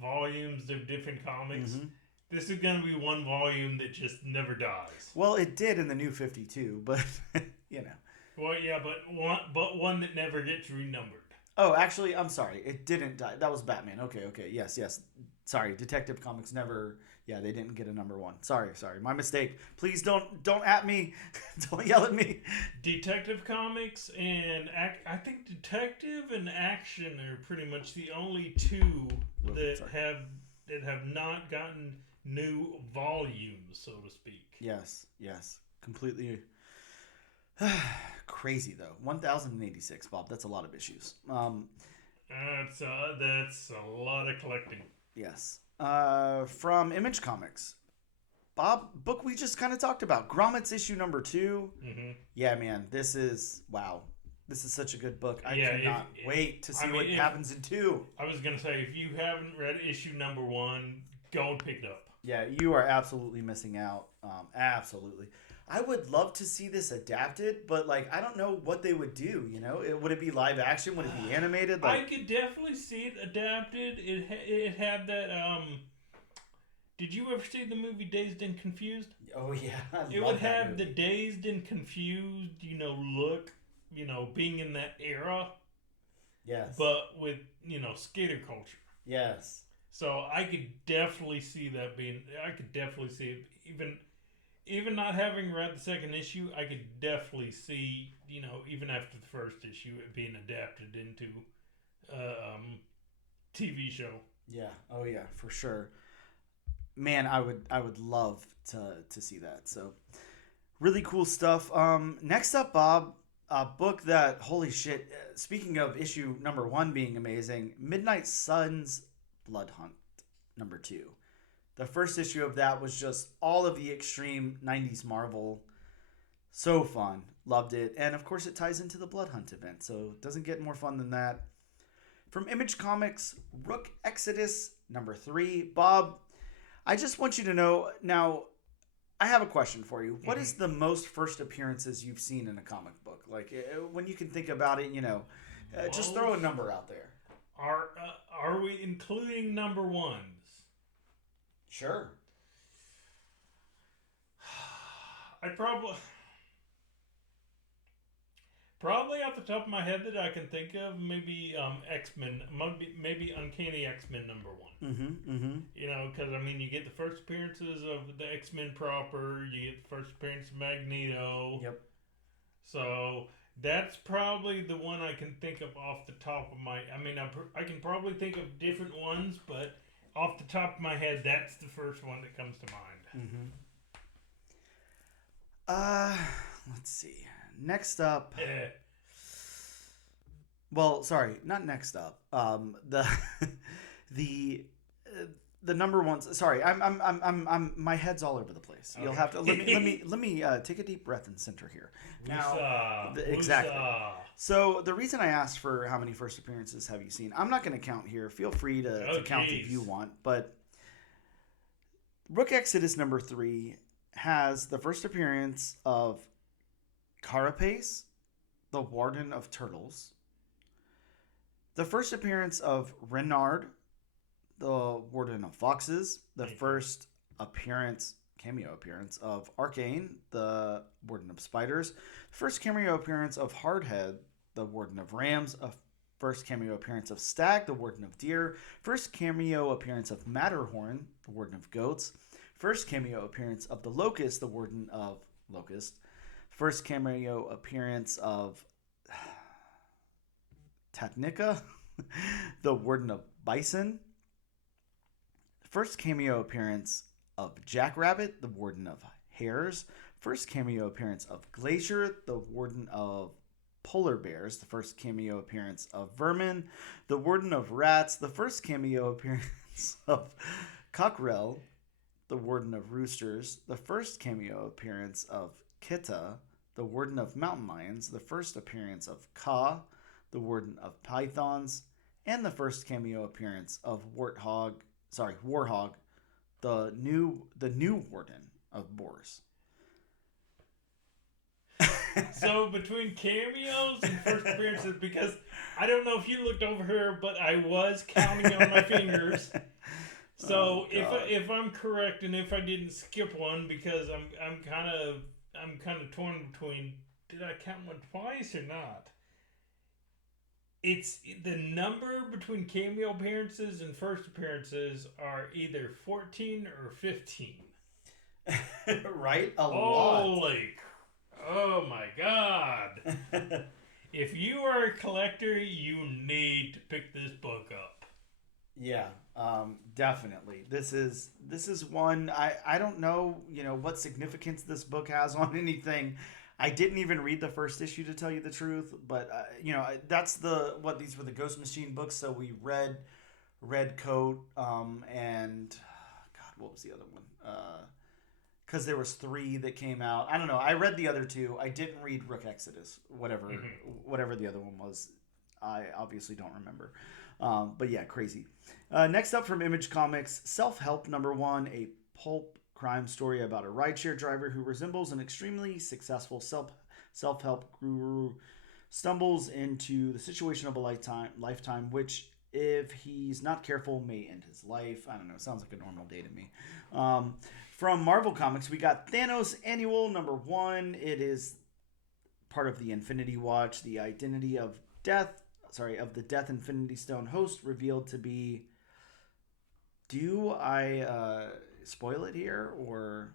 volumes of different comics. Mm-hmm. This is gonna be one volume that just never dies. Well, it did in the New 52, but Well, yeah, but one that never gets renumbered. Oh, actually, I'm sorry. It didn't die. That was Batman. Okay. Yes. Sorry, Detective Comics never. Yeah, they didn't get a number one. Sorry. My mistake. Please don't at me. Don't yell at me. Detective Comics and I think Detective and Action are pretty much the only two that have not gotten new volumes, so to speak. Yes. Completely. Crazy though. 1086, Bob. That's a lot of issues. That's a lot of collecting. Yes. From Image Comics, Bob, book we just kind of talked about, Grommets issue number 2. Mm-hmm. Yeah, man, this is wow. This is such a good book. I cannot wait to see what happens in 2. I was gonna say, if you haven't read issue number 1, go and pick it up. Yeah, you are absolutely missing out. Absolutely. I would love to see this adapted, but I don't know what they would do. Would it be live action? Would it be animated? I could definitely see it adapted. It had that. Did you ever see the movie Dazed and Confused? Oh yeah, it would have the Dazed and Confused, look, being in that era. Yes. But with skater culture. Yes. So I could definitely see that being. I could definitely see it even not having read the second issue, I could definitely see, even after the first issue, it being adapted into TV show. Yeah. Oh yeah, for sure. Man, I would love to see that. So, really cool stuff. Next up, Bob, a book that, holy shit, speaking of issue number 1 being amazing, Midnight Suns Blood Hunt number 2. The first issue of that was just all of the extreme 90s Marvel. So fun. Loved it. And of course it ties into the Blood Hunt event, so it doesn't get more fun than that. From Image Comics, Rook Exodus number 3. Bob, I just want you to know, now, I have a question for you. What is the most first appearances you've seen in a comic book? When you can think about it, just throw a number out there. Are we including number 1s? Sure. I probably off the top of my head that I can think of, maybe X-Men, maybe Uncanny X-Men number 1. Mm-hmm. Because you get the first appearances of the X-Men proper, you get the first appearance of Magneto. Yep. So that's probably the one I can think of off the top of my. I can probably think of different ones, but off the top of my head, that's the first one that comes to mind. Let's see. Next up. Well, sorry, not next up. The number ones. Sorry, I'm my head's all over the place. You'll have to let me take a deep breath and center here. Now, exactly. So the reason I asked for how many first appearances have you seen, I'm not going to count here. Feel free to count if you want. But Rook Exodus number 3 has the first appearance of Carapace, the Warden of Turtles. The first appearance of Renard, the Warden of Foxes. The first cameo appearance of Arcane, the Warden of Spiders. First cameo appearance of Hardhead, the Warden of Rams. A first cameo appearance of Stag, the Warden of Deer. First cameo appearance of Matterhorn, the Warden of Goats. First cameo appearance of the Locust, the Warden of Locust. First cameo appearance of Tatnica, the Warden of Bison. First cameo appearance of Jackrabbit, the Warden of Hares, first cameo appearance of Glacier, the Warden of Polar Bears, the first cameo appearance of Vermin, the Warden of Rats, the first cameo appearance of Cockrell, the Warden of Roosters, the first cameo appearance of Kitta, the Warden of Mountain Lions, the first appearance of Ka, the Warden of Pythons, and the first cameo appearance of Warhog, the new Warden of Boars. So between cameos and first appearances, because I don't know if you looked over here, but I was counting on my fingers. So if I'm correct, and if I didn't skip one, because I'm kind of torn between, did I count one twice or not? It's the number between cameo appearances and first appearances are either 14 or 15. Right? A lot. Holy, oh my God. If you are a collector, you need to pick this book up. Yeah, definitely. This is one I don't know, what significance this book has on anything. I didn't even read the first issue, to tell you the truth, but that's these were the Ghost Machine books. So we read Red Coat, and God, what was the other one? Because there was 3 that came out. I don't know. I read the other 2. I didn't read Rook Exodus, whatever the other one was. I obviously don't remember. But yeah, crazy. Next up from Image Comics, Self-Help #1, a pulp crime story about a rideshare driver who resembles an extremely successful self-help guru, stumbles into the situation of a lifetime, which, if he's not careful, may end his life. I don't know. Sounds like a normal day to me. From Marvel Comics, we got Thanos Annual #1. It is part of the Infinity Watch. The identity of the Death Infinity Stone host revealed to be... Do I spoil it here, or...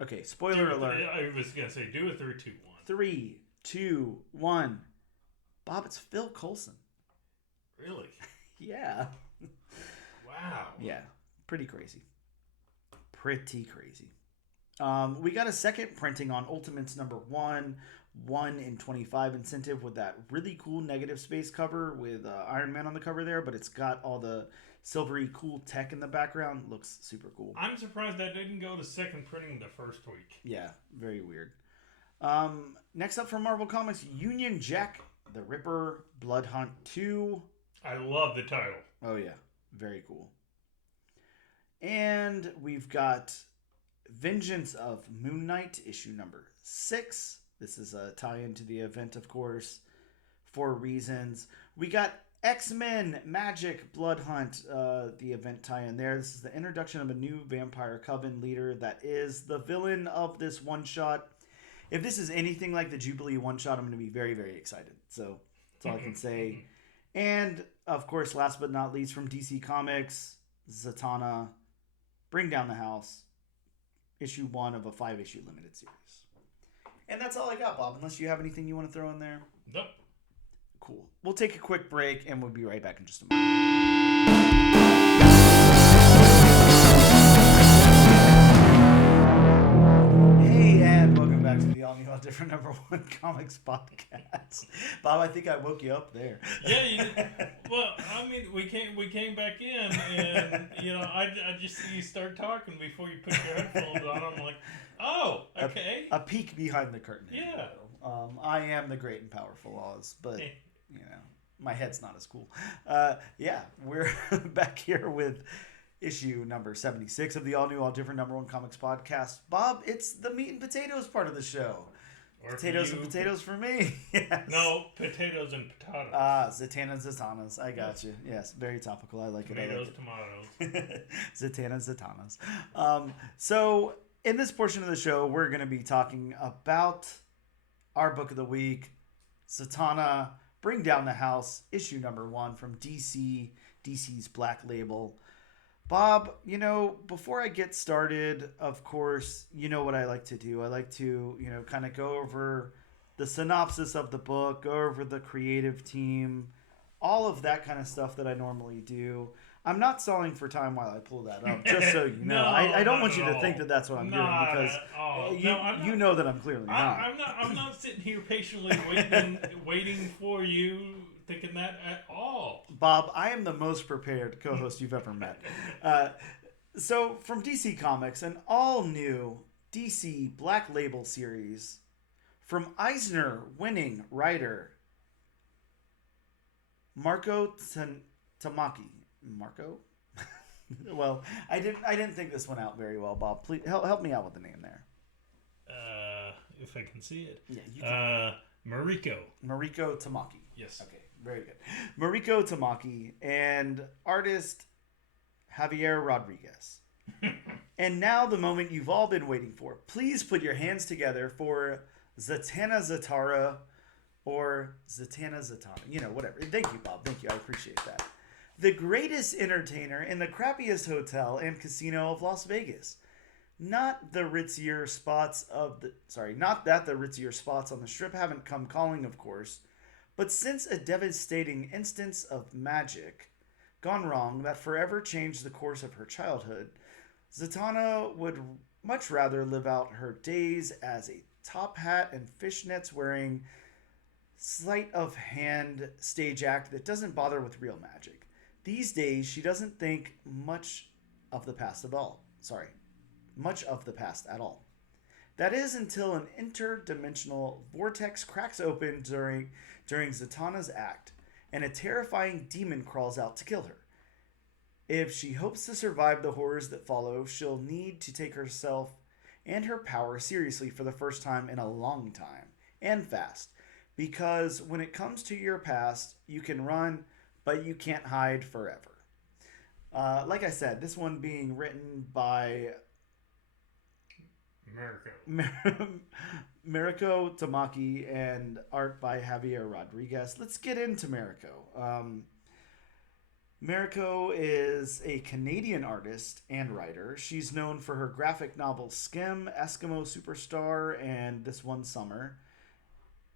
Okay, spoiler alert. I was going to say, do a 3, 2, 1. 3, 2, 1. Bob, it's Phil Coulson. Really? Yeah. Wow. Yeah, pretty crazy. We got a second printing on Ultimates #1, 1 in 25 incentive, with that really cool negative space cover with Iron Man on the cover there, but it's got all the silvery cool tech in the background. Looks super cool. I'm surprised that didn't go to second printing the first week. Yeah, very weird. Next up from Marvel Comics, Union Jack the Ripper Blood Hunt 2. I love the title. Oh yeah, very cool. And we've got Vengeance of Moon Knight issue #6. This is a tie-in to the event, of course, for reasons. We got X-Men Magic Blood Hunt, the event tie-in there. This is the introduction of a new Vampire Coven leader that is the villain of this one-shot. If this is anything like the Jubilee one-shot, I'm going to be very, very excited. So that's all I can say. And, of course, last but not least, from DC Comics, Zatanna, Bring Down the House, issue 1 of a 5-issue limited series. And that's all I got, Bob, unless you have anything you want to throw in there. Nope. Cool. We'll take a quick break, and we'll be right back in just a moment. Hey, and welcome back to the All New All Different #1 Comics Podcast. Bob, I think I woke you up there. Yeah, you did. Well, I mean, we came back in, and I just see you start talking before you put your headphones on. I'm like, oh, okay. A peek behind the curtain. Yeah. I am the great and powerful Oz, but my head's not as cool. Yeah, we're back here with issue number 76 of the All New All Different #1 Comics Podcast. Bob, it's the meat and potatoes part of the show. Or potatoes and potatoes for me. Yes. No, potatoes and potatoes. Zatanna and Zatannas. I got you. Yes, very topical. I like tomatoes, it. Tomatoes. Zatanna and Zatannas. So in this portion of the show, we're going to be talking about our book of the week, Zatanna, Bring Down the House, issue #1 from DC's Black Label. Bob, before I get started, of course, you know what I like to do. I like to, kind of go over the synopsis of the book, go over the creative team, all of that kind of stuff that I normally do. I'm not stalling for time while I pull that up, just so you know. No, I don't not want at you to all. think that that's what I'm doing Not because at all. you, No, I'm not. you know that I'm clearly not. I'm not sitting here patiently waiting for you, thinking that at all. Bob, I am the most prepared co-host you've ever met. So, from DC Comics, an all-new DC Black Label series from Eisner-winning writer Mariko Tamaki. Mariko? Well, I didn't think this one out very well, Bob. Please help me out with the name there. If I can see it. Yeah, you can. Mariko Tamaki. Yes. Okay, very good. Mariko Tamaki and artist Javier Rodriguez. And now the moment you've all been waiting for. Please put your hands together for Zatanna Zatara or Zatanna. You know, whatever. Thank you, Bob. Thank you. I appreciate that. The greatest entertainer in the crappiest hotel and casino of Las Vegas. Not that the ritzier spots on the strip haven't come calling, of course, but since a devastating instance of magic gone wrong that forever changed the course of her childhood, Zatanna would much rather live out her days as a top hat and fishnets wearing sleight of hand stage act that doesn't bother with real magic. These days, she doesn't think much of the past at all. That is until an interdimensional vortex cracks open during Zatanna's act, and a terrifying demon crawls out to kill her. If she hopes to survive the horrors that follow, she'll need to take herself and her power seriously for the first time in a long time, and fast. Because when it comes to your past, you can run, but you can't hide forever. Like I said, this one being written by Mariko Tamaki and art by Javier Rodriguez. Let's get into Mariko. Mariko is a Canadian artist and writer. She's known for her graphic novels Skim, Eskimo Superstar, and This One Summer.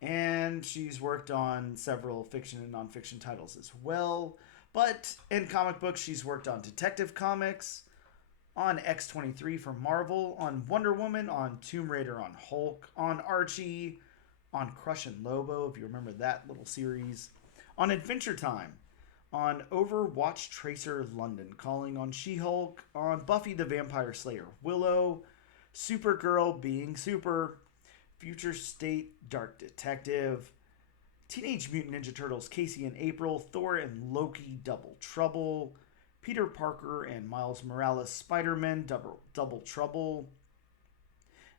And she's worked on several fiction and nonfiction titles as well. But in comic books, she's worked on Detective Comics, on X-23 for Marvel, on Wonder Woman, on Tomb Raider, on Hulk, on Archie, on Crush and Lobo, if you remember that little series, on Adventure Time, on Overwatch Tracer London, Calling on She-Hulk, on Buffy the Vampire Slayer Willow, Supergirl Being Super, Future State Dark Detective, Teenage Mutant Ninja Turtles Casey and April, Thor and Loki Double Trouble, Peter Parker and Miles Morales Spider-Man Double Trouble.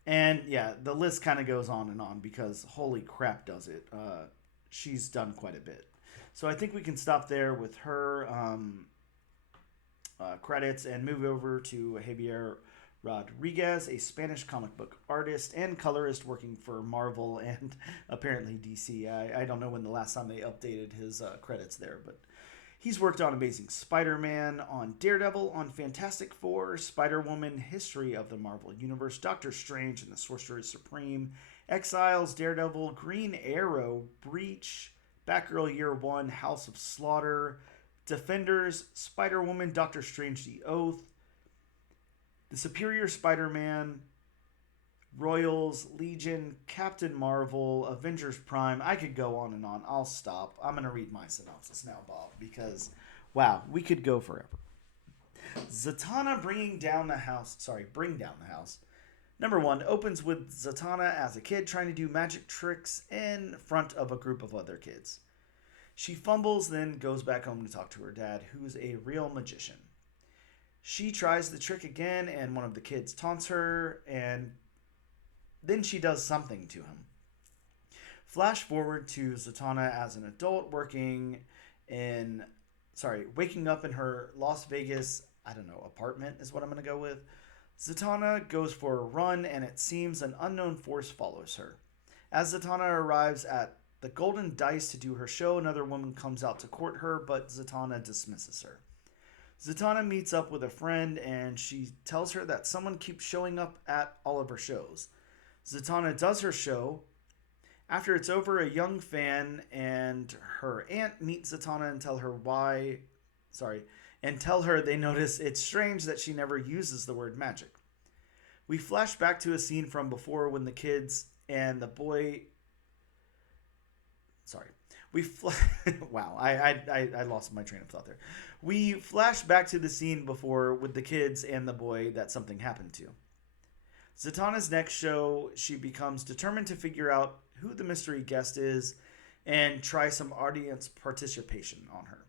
And yeah, the list kind of goes on and on because holy crap does it. She's done quite a bit. So I think we can stop there with her credits and move over to Javier Rodriguez, a Spanish comic book artist and colorist working for Marvel and apparently DC. I don't know when the last time they updated his credits there, but he's worked on Amazing Spider-Man, on Daredevil, on Fantastic Four, Spider-Woman, History of the Marvel Universe, Doctor Strange and the Sorcerer Supreme, Exiles, Daredevil, Green Arrow, Breach, Batgirl Year One, House of Slaughter, Defenders, Spider-Woman, Doctor Strange The Oath, The Superior Spider-Man, Royals, Legion, Captain Marvel, Avengers Prime. I could go on and on. I'll stop. I'm going to read my synopsis now, Bob, because, wow, we could go forever. Zatanna Bring Down the House. Number 1 opens with Zatanna as a kid trying to do magic tricks in front of a group of other kids. She fumbles, then goes back home to talk to her dad, who's a real magician. She tries the trick again, and one of the kids taunts her, and then she does something to him. Flash forward to Zatanna as an adult waking up in her Las Vegas, apartment is what I'm going to go with. Zatanna goes for a run, and it seems an unknown force follows her. As Zatanna arrives at the Golden Dice to do her show, another woman comes out to court her, but Zatanna dismisses her. Zatanna meets up with a friend, and she tells her that someone keeps showing up at all of her shows. Zatanna does her show, After it's over, a young fan and her aunt meet Zatanna and tell her why. Sorry, and tell her they notice it's strange that she never uses the word magic. We flash back to a scene from before when the kids and the boy. Sorry. Wow, I lost my train of thought there. We flash back to the scene before with the kids and the boy that something happened to. Zatanna's next show, she becomes determined to figure out who the mystery guest is and try some audience participation on her.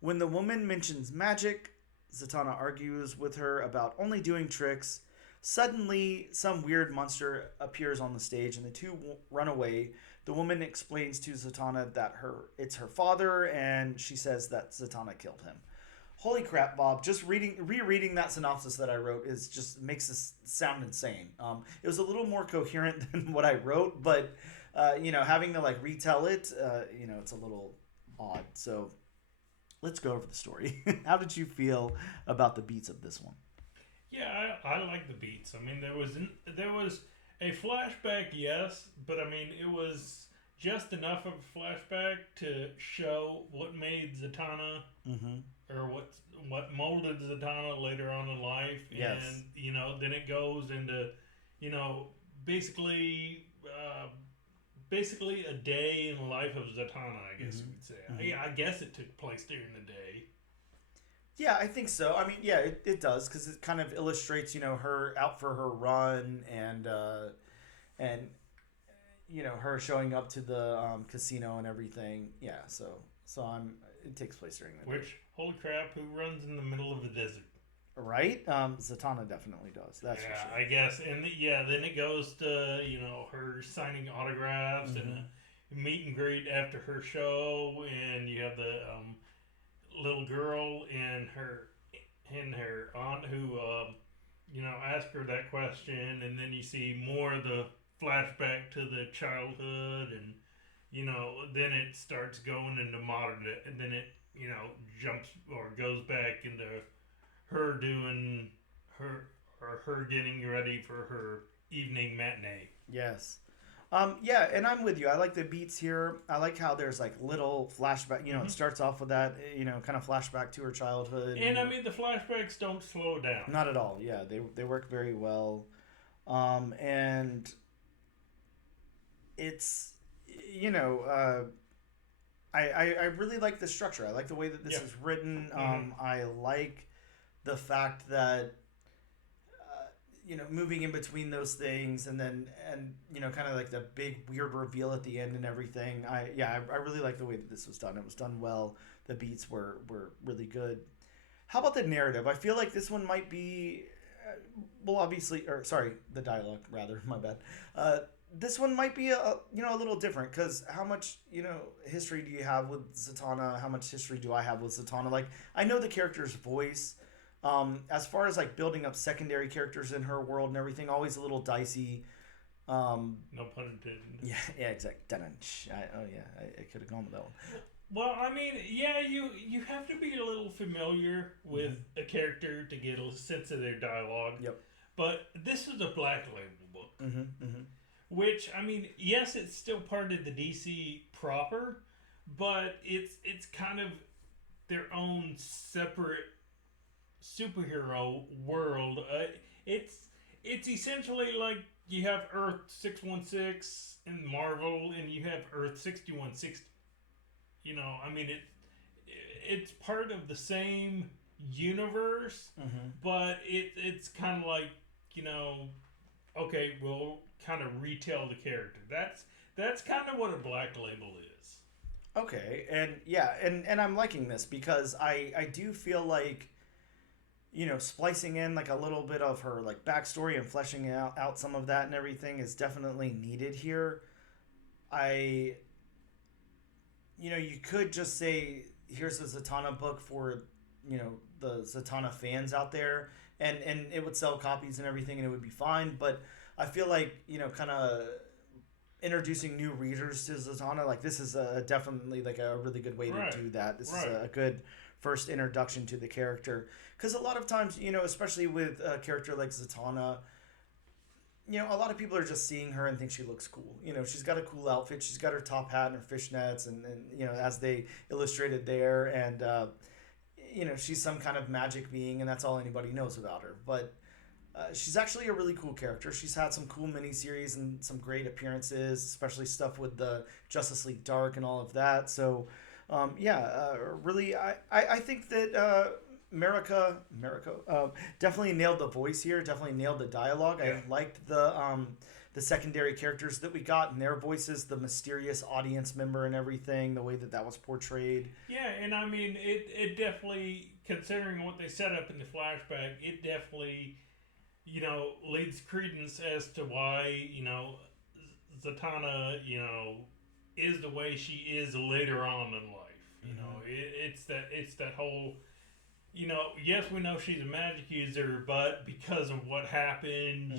When the woman mentions magic, Zatanna argues with her about only doing tricks. Suddenly, some weird monster appears on the stage and the two run away. The woman explains to Zatanna that it's her father, and she says that Zatanna killed him. Holy crap, Bob! Just rereading that synopsis that I wrote is just makes this sound insane. It was a little more coherent than what I wrote, but having to like retell it, it's a little odd. So let's go over the story. How did you feel about the beats of this one? Yeah, I like the beats. I mean, there was a flashback, yes, but I mean, it was just enough of a flashback to show what made Zatanna, or what molded Zatanna later on in life. Yes. And, then it goes into, basically a day in the life of Zatanna, I guess you would say. I guess it took place during the day. Yeah, I think so. I mean, yeah, it does, because it kind of illustrates, her out for her run and her showing up to the casino and everything. Yeah, so it takes place during the day. Holy crap, who runs in the middle of the desert? Right? Zatanna definitely does. That's for sure. I guess. And then it goes to, her signing autographs and a meet and greet after her show, and you have the little girl and her aunt who ask her that question, and then you see more of the flashback to the childhood, and then it starts going into modern, and then it jumps or goes back into her doing her getting ready for her evening matinee. Yes. Yeah, and I'm with you. I like the beats here. I like how there's like little flashback. It starts off with that, kind of flashback to her childhood. And I mean, the flashbacks don't slow down. Not at all. Yeah, they work very well. And it's, I really like the structure. I like the way that this is written. I like the fact that moving in between those things, and kind of like the big weird reveal at the end and everything. I really like the way that this was done. It was done well. The beats were really good. How about the narrative? I feel like this one might be, the dialogue rather. My bad. This one might be a little different, because how much history do you have with Zatanna? How much history do I have with Zatanna? Like, I know the character's voice. As far as like building up secondary characters in her world and everything, always a little dicey. No pun intended. Yeah, exactly. I could have gone with that one. Well, I mean, yeah, you have to be a little familiar with a character to get a sense of their dialogue. Yep. But this is a Black Label book, which, I mean, yes, it's still part of the DC proper, but it's kind of their own separate superhero world. It's essentially like you have Earth 616 in Marvel, and you have Earth 6160. I mean, it's part of the same universe, but it's kind of like, okay, we'll kind of retell the character. That's kind of what a Black Label is. Okay, and yeah, and I'm liking this, because I do feel like splicing in like a little bit of her like backstory and fleshing out some of that and everything is definitely needed here. You could just say, here's a Zatanna book for, the Zatanna fans out there, and it would sell copies and everything, and it would be fine. But I feel like, kind of introducing new readers to Zatanna, like this is definitely like a really good way to do that. This is a good first introduction to the character, because a lot of times, especially with a character like Zatanna, a lot of people are just seeing her and think she looks cool. She's got a cool outfit. She's got her top hat and her fishnets, and as they illustrated there, and she's some kind of magic being, and that's all anybody knows about her. But she's actually a really cool character. She's had some cool miniseries and some great appearances, especially stuff with the Justice League Dark and all of that. So, really, I think that Mariko definitely nailed the voice here. Definitely nailed the dialogue. Yeah. I liked the secondary characters that we got and their voices, the mysterious audience member and everything, the way that was portrayed. Yeah, and I mean, it definitely, considering what they set up in the flashback, it definitely, leads credence as to why, Zatanna, is the way she is later on in life. It's that whole, yes, we know she's a magic user, but because of what happened,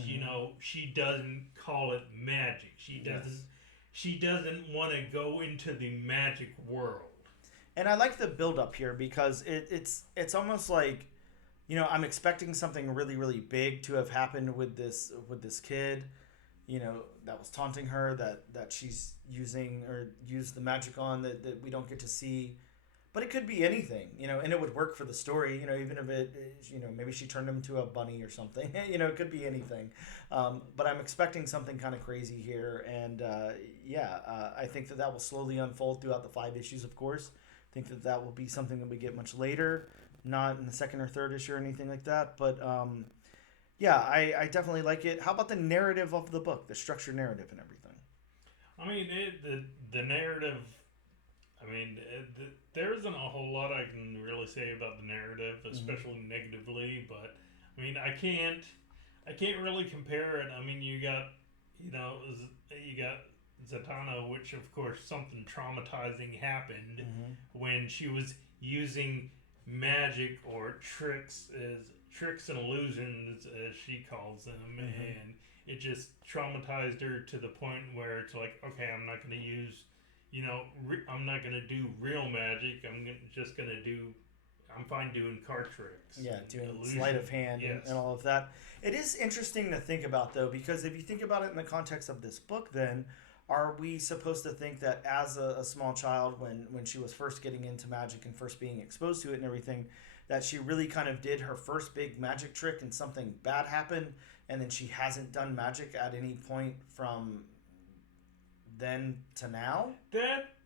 she doesn't call it magic. She doesn't want to go into the magic world. And I like the build up here because it's almost like, I'm expecting something really, really big to have happened with this kid, that was taunting her, that she's using or used the magic on that we don't get to see. But it could be anything, and it would work for the story, even if it, maybe she turned him into a bunny or something, it could be anything. But I'm expecting something kind of crazy here, and I think that will slowly unfold throughout the 5 issues, of course. I think that will be something that we get much later, not in the 2nd or 3rd issue or anything like that. But I definitely like it. How about the narrative of the book, the structured narrative and everything? I mean, the narrative. I mean, there isn't a whole lot I can really say about the narrative, especially negatively. But I mean, I can't really compare it. I mean, you got Zatanna, which of course something traumatizing happened when she was using magic or tricks and illusions, as she calls them, and it just traumatized her to the point where it's like, okay, I'm not going to use. I'm not going to do real magic. I'm fine doing card tricks. Yeah, doing sleight of hand and all of that. It is interesting to think about, though, because if you think about it in the context of this book, then are we supposed to think that as a small child, when she was first getting into magic and first being exposed to it and everything, that she really kind of did her first big magic trick and something bad happened, and then she hasn't done magic at any point from then to now?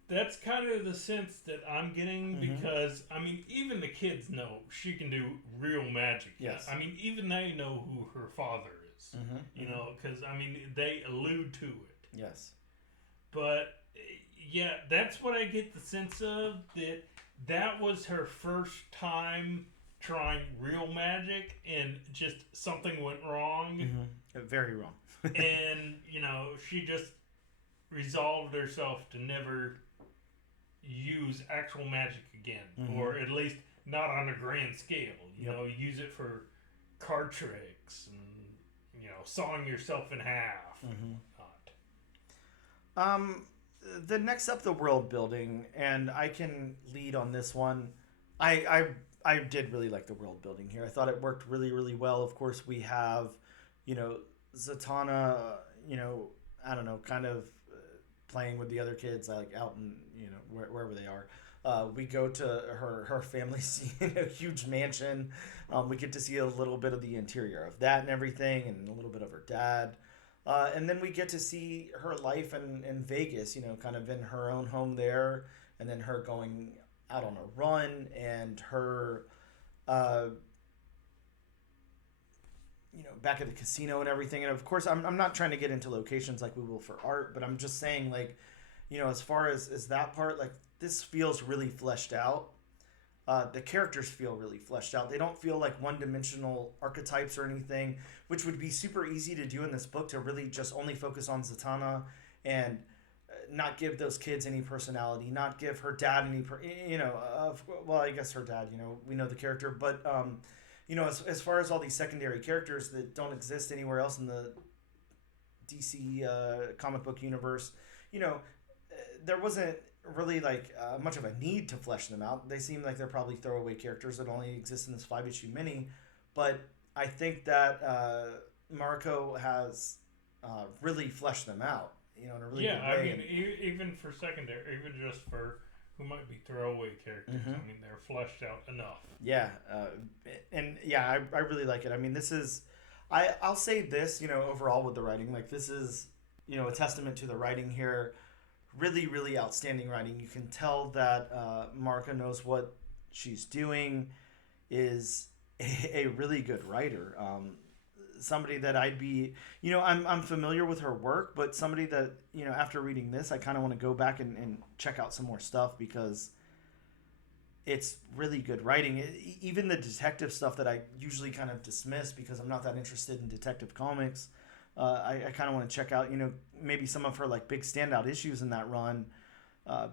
That's kind of the sense that I'm getting, because I mean, even the kids know she can do real magic. Yes. I mean, even they know who her father is. Because I mean, they allude to it. Yes. But yeah, that's what I get the sense of, that was her first time trying real magic, and just something went wrong. Very wrong. And she just resolved herself to never use actual magic again, or at least not on a grand scale. Use it for card tricks and sawing yourself in half. The next up, the world building, and I can lead on this one. I did really like the world building here. I thought it worked really, really well. Of course, we have Zatanna, I don't know, kind of playing with the other kids, like out in wherever they are. We go to her family's huge mansion. We get to see a little bit of the interior of that and everything, and a little bit of her dad. And then we get to see her life in Vegas, kind of in her own home there, and then her going out on a run, and her back at the casino and everything. And of course, I'm not trying to get into locations like we will for art, but I'm just saying, like, as far as that part, like, this feels really fleshed out. The characters feel really fleshed out. They don't feel like one-dimensional archetypes or anything, which would be super easy to do in this book, to really just only focus on Zatanna and not give those kids any personality, not give her dad any, well, I guess her dad, we know the character, but, as far as all these secondary characters that don't exist anywhere else in the DC comic book universe, there wasn't really much of a need to flesh them out. They seem like they're probably throwaway characters that only exist in this 5-issue mini, but I think that Mariko has really flesh them out, in a really Yeah, good I way. mean, even for secondary, even just for who might be throwaway characters, Mhm. I mean, they're fleshed out enough. Yeah, and yeah, I really like it. I mean, this is, I'll say this, overall with the writing, like this is, a testament to the writing here. Really, really outstanding writing. You can tell that Marika knows what she's doing, is a really good writer. Somebody that I'd be, I'm familiar with her work, but somebody that, after reading this, I kind of want to go back and check out some more stuff because it's really good writing. Even the detective stuff that I usually kind of dismiss because I'm not that interested in detective comics. I kind of want to check out, maybe some of her like big standout issues in that run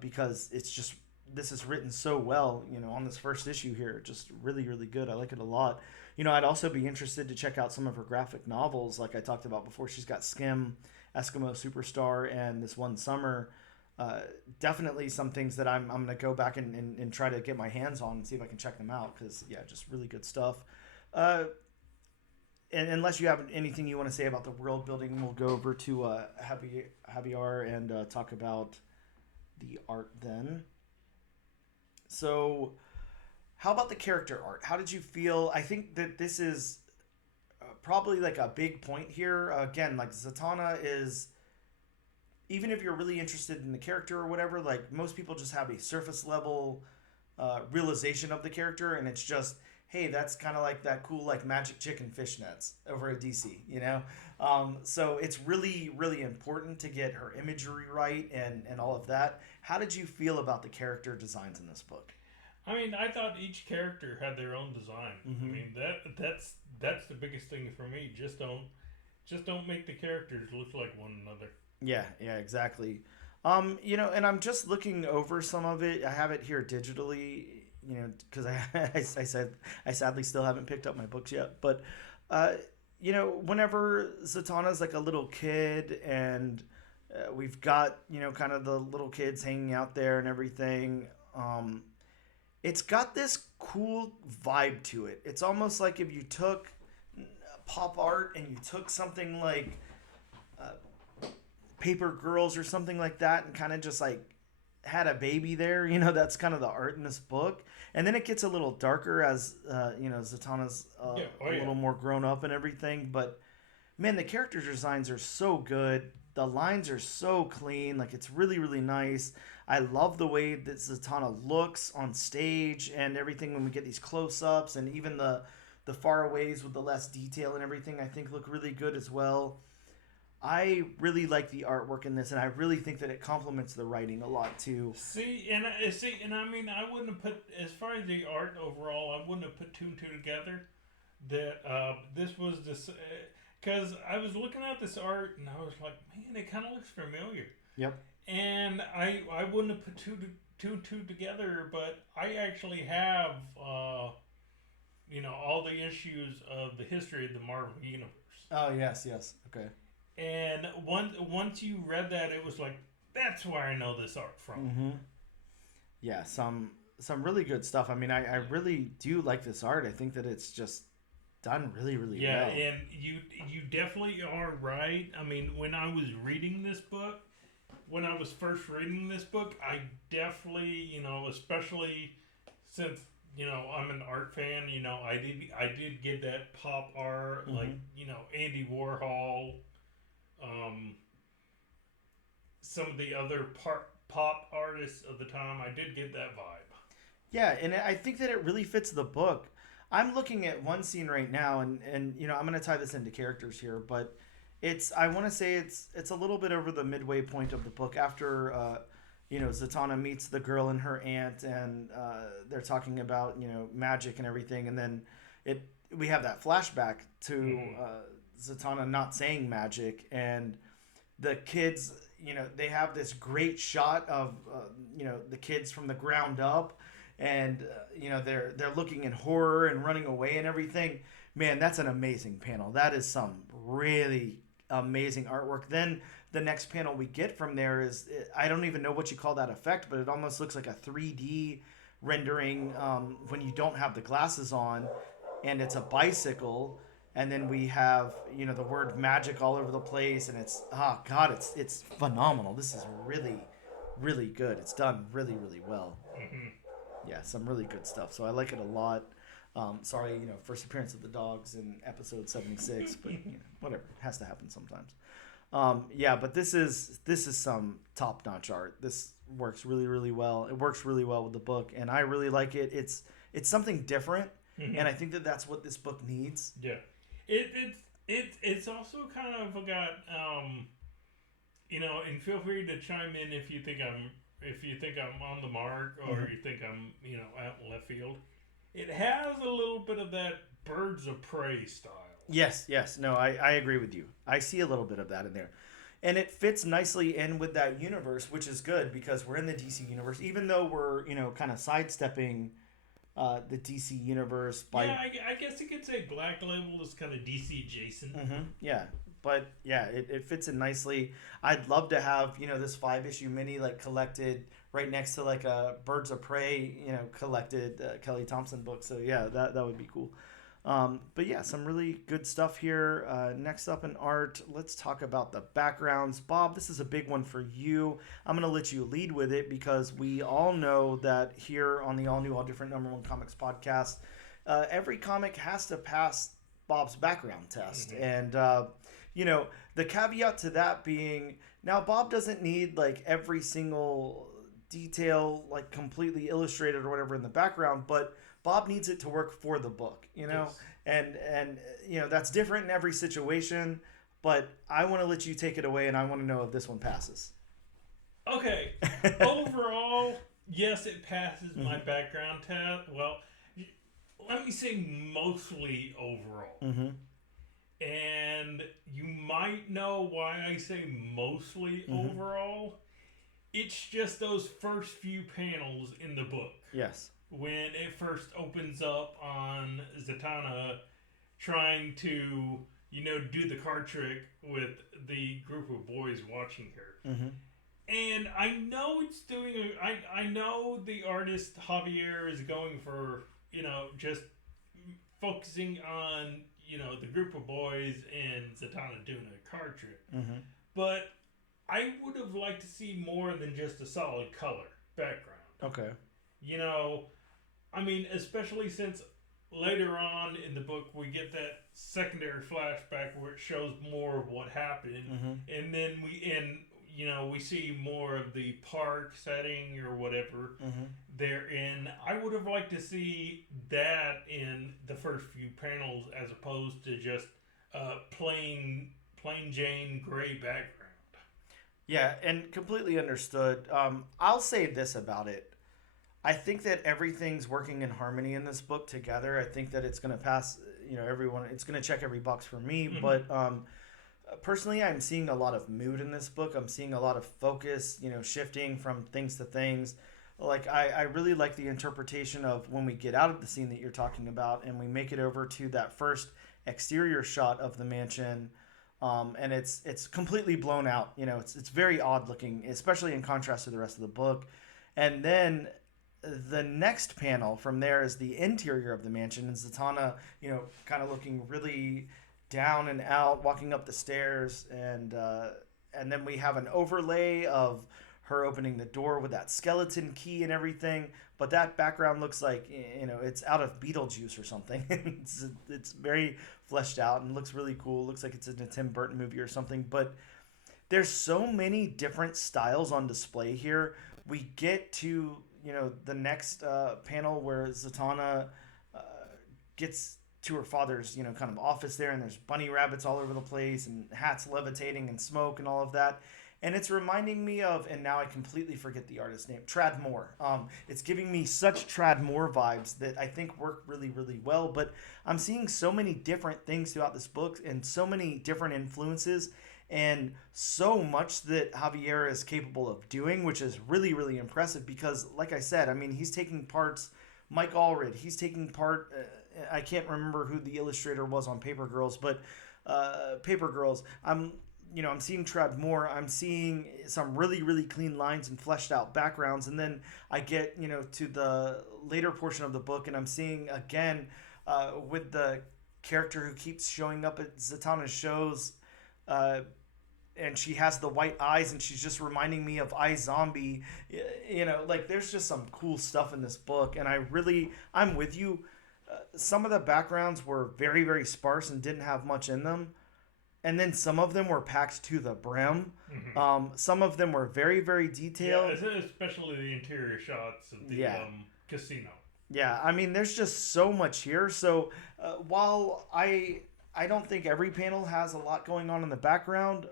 because it's just, this is written so well, on this first issue here. Just really, really good. I like it a lot. I'd also be interested to check out some of her graphic novels, like I talked about before. She's got Skim, Eskimo Superstar, and This One Summer. Definitely some things that I'm going to go back and try to get my hands on and see if I can check them out because, yeah, just really good stuff. And unless you have anything you want to say about the world building, we'll go over to Javier and talk about the art then. So, how about the character art? How did you feel? I think that this is probably like a big point here. Again, like Zatanna is, even if you're really interested in the character or whatever, like most people just have a surface level realization of the character, and it's just, hey, that's kind of like that cool like magic chicken fishnets over at DC, So it's really, really important to get her imagery right and all of that. How did you feel about the character designs in this book? I mean, I thought each character had their own design. Mm-hmm. I mean, that's the biggest thing for me. Just don't make the characters look like one another. Yeah, exactly. And I'm just looking over some of it. I have it here digitally, because I sadly still haven't picked up my books yet. But, whenever Zatanna's like a little kid and we've got, kind of the little kids hanging out there and everything, it's got this cool vibe to it. It's almost like if you took pop art and you took something like Paper Girls or something like that and kind of just like had a baby there, that's kind of the art in this book. And then it gets a little darker as Zatanna's a little more grown up and everything. But man, the character designs are so good. The lines are so clean. Like, it's really, really nice. I love the way that Zatanna looks on stage and everything when we get these close-ups, and even the faraways with the less detail and everything I think look really good as well. I really like the artwork in this, and I really think that it complements the writing a lot too. And I mean, I wouldn't have put, as far as the art overall, I wouldn't have put two and two together. That this was this, because I was looking at this art and I was like, man, it kind of looks familiar. Yep. And I wouldn't have put two together, but I actually have all the issues of the history of the Marvel Universe. Oh yes, okay. And once you read that, it was like, that's where I know this art from. Mm-hmm. Yeah, some really good stuff. I mean, I really do like this art. I think that it's just done really, really well. Yeah, and you definitely are right. I mean, when I was reading this book, when I was first reading this book, I definitely, especially since, I'm an art fan, I did get that pop art, mm-hmm. like, Andy Warhol, some of the other pop artists of the time. I did get that vibe. Yeah, and I think that it really fits the book. I'm looking at one scene right now, and I'm going to tie this into characters here, but I want to say it's a little bit over the midway point of the book after Zatanna meets the girl and her aunt, and they're talking about magic and everything, and then we have that flashback to Zatanna not saying magic, and the kids, they have this great shot of the kids from the ground up, and they're looking in horror and running away and everything. Man, that's an amazing panel. That is some really amazing artwork. Then the next panel we get from there is, I don't even know what you call that effect, but it almost looks like a 3D rendering when you don't have the glasses on, and it's a bicycle, and then we have the word magic all over the place, and it's it's phenomenal. This is really, really good. It's done really, really well. Mm-hmm. Yeah, some really good stuff. So I like it a lot. Sorry, first appearance of the dogs in episode 76, but whatever, it has to happen sometimes. Yeah, but this is some top notch art. This works really, really well. It works really well with the book, and I really like it. It's something different, and I think that that's what this book needs. Yeah, it's also kind of got and feel free to chime in if you think I'm on the mark, or you think I'm out in left field. It has a little bit of that Birds of Prey style. Yes. No, I agree with you. I see a little bit of that in there. And it fits nicely in with that universe, which is good because we're in the DC universe, even though we're, kind of sidestepping the DC universe by... Yeah, I guess you could say Black Label is kind of DC adjacent. Mm-hmm. Yeah. But, yeah, it fits in nicely. I'd love to have, this 5-issue mini, collected right next to, a Birds of Prey, collected Kelly Thompson book. So, yeah, that would be cool. But yeah, some really good stuff here. Next up in art, let's talk about the backgrounds. Bob, this is a big one for you. I'm going to let you lead with it because we all know that here on the All New, All Different #1 Comics podcast, every comic has to pass Bob's background test. Mm-hmm. And, the caveat to that being, now Bob doesn't need every single detail completely illustrated or whatever in the background, but Bob needs it to work for the book, yes. and that's different in every situation, but I want to let you take it away, and I want to know if this one passes. Okay. Overall, yes, it passes my background test. Well, let me say mostly overall. Mm-hmm. And you might know why I say mostly overall. It's just those first few panels in the book. Yes. When it first opens up on Zatanna trying to, do the card trick with the group of boys watching her. Mm-hmm. And I know it's doing, I know the artist Javier is going for, just focusing on, the group of boys and Zatanna doing a card trick. Mm-hmm. But I would have liked to see more than just a solid color background. Okay. Especially since later on in the book we get that secondary flashback where it shows more of what happened, and then we see more of the park setting or whatever they're in. I would have liked to see that in the first few panels as opposed to just plain Jane gray background. Yeah, and completely understood. I'll say this about it. I think that everything's working in harmony in this book together. I think that it's going to pass, everyone. It's going to check every box for me. Mm-hmm. But personally, I'm seeing a lot of mood in this book. I'm seeing a lot of focus, shifting from things to things. I really like the interpretation of when we get out of the scene that you're talking about and we make it over to that first exterior shot of the mansion. And it's completely blown out. It's very odd looking, especially in contrast to the rest of the book. And then the next panel from there is the interior of the mansion, and Zatanna, kind of looking really down and out, walking up the stairs, and then we have an overlay of her opening the door with that skeleton key and everything. But that background looks like it's out of Beetlejuice or something. it's very fleshed out and looks really cool. Looks like it's in a Tim Burton movie or something. But there's so many different styles on display here. We get to the next panel where Zatanna gets to her father's, kind of office there, and there's bunny rabbits all over the place and hats levitating and smoke and all of that. And it's reminding me of, and now I completely forget the artist's name, Tradd Moore. It's giving me such Tradd Moore vibes that I think work really, really well. But I'm seeing so many different things throughout this book and so many different influences and so much that Javier is capable of doing, which is really, really impressive because, like I said, he's taking parts, Mike Allred, he's taking part, I can't remember who the illustrator was on Paper Girls, but Paper Girls, I'm seeing Tradd Moore, I'm seeing some really, really clean lines and fleshed out backgrounds, and then I get, to the later portion of the book, and I'm seeing, again, with the character who keeps showing up at Zatanna's shows, and she has the white eyes, and she's just reminding me of iZombie. You know, like there's just some cool stuff in this book, and I'm with you. Some of the backgrounds were very, very sparse and didn't have much in them, and then some of them were packed to the brim. Mm-hmm. Some of them were very, very detailed. Yeah, especially the interior shots of the casino. Yeah, I mean, there's just so much here. So while I don't think every panel has a lot going on in the background,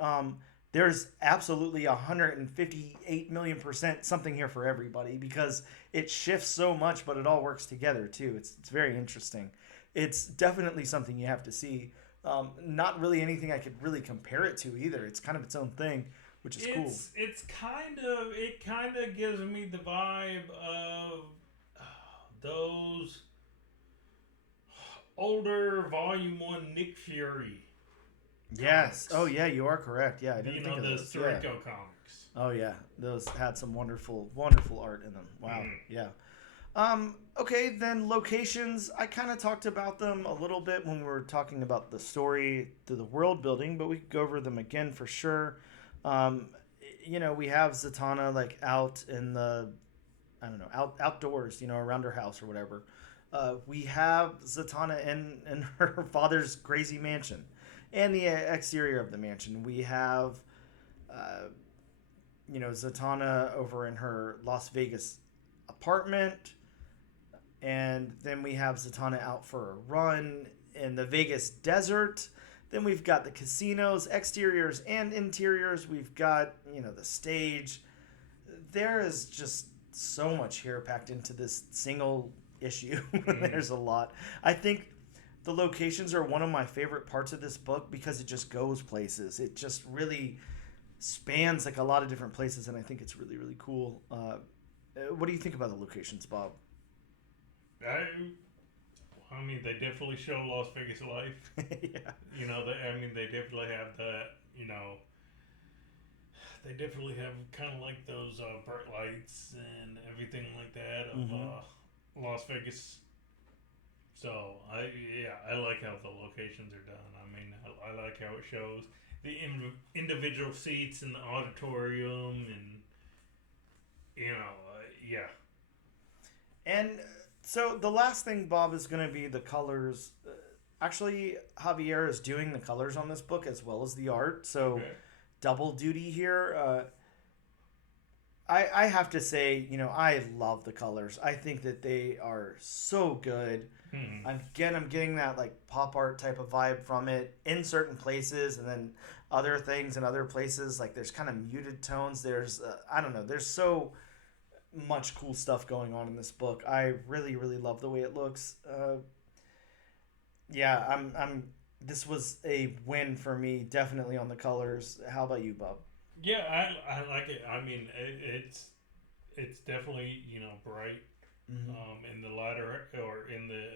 there's absolutely 158 million% something here for everybody because it shifts so much, but it all works together too. It's very interesting. It's definitely something you have to see. Not really anything I could really compare it to either. It's kind of its own thing, which is cool. It kind of gives me the vibe of those older Volume 1 Nick Fury. Yes. Comics. Oh, yeah, you are correct. Yeah, I didn't think of those. The Mariko comics. Oh, yeah. Those had some wonderful, wonderful art in them. Wow. Yeah. Okay, then locations. I kind of talked about them a little bit when we were talking about the story through the world building, but we could go over them again for sure. You know, we have Zatanna like out in the, I don't know, outdoors, you know, around her house or whatever. We have Zatanna in her father's crazy mansion and the exterior of the mansion. We have, you know, Zatanna over in her Las Vegas apartment. And then we have Zatanna out for a run in the Vegas desert. Then we've got the casinos, exteriors and interiors. We've got, you know, the stage. There is just so much here packed into this single issue. There's a lot. I think the locations are one of my favorite parts of this book because it just goes places. It just really spans like a lot of different places, and I think it's really, really cool. What do you think about the locations, Bob? I mean, they definitely show Las Vegas life. Yeah. You know, they definitely have that, you know, they definitely have kind of like those bright lights and everything like that of Las Vegas. So, I like how the locations are done. I mean, I like how it shows the individual seats in the auditorium and, you know, yeah. And so the last thing, Bob, is going to be the colors. Actually, Javier is doing the colors on this book as well as the art. So double duty here. I have to say, you know, I love the colors. I think that they are so good. Again, I'm getting that like pop art type of vibe from it in certain places, and then other things in other places. Like there's kind of muted tones. There's I don't know. There's so much cool stuff going on in this book. I really, really love the way it looks. Yeah, I'm. This was a win for me, definitely on the colors. How about you, Bob? Yeah, I like it. I mean, it's definitely, you know, bright. In the latter, or in the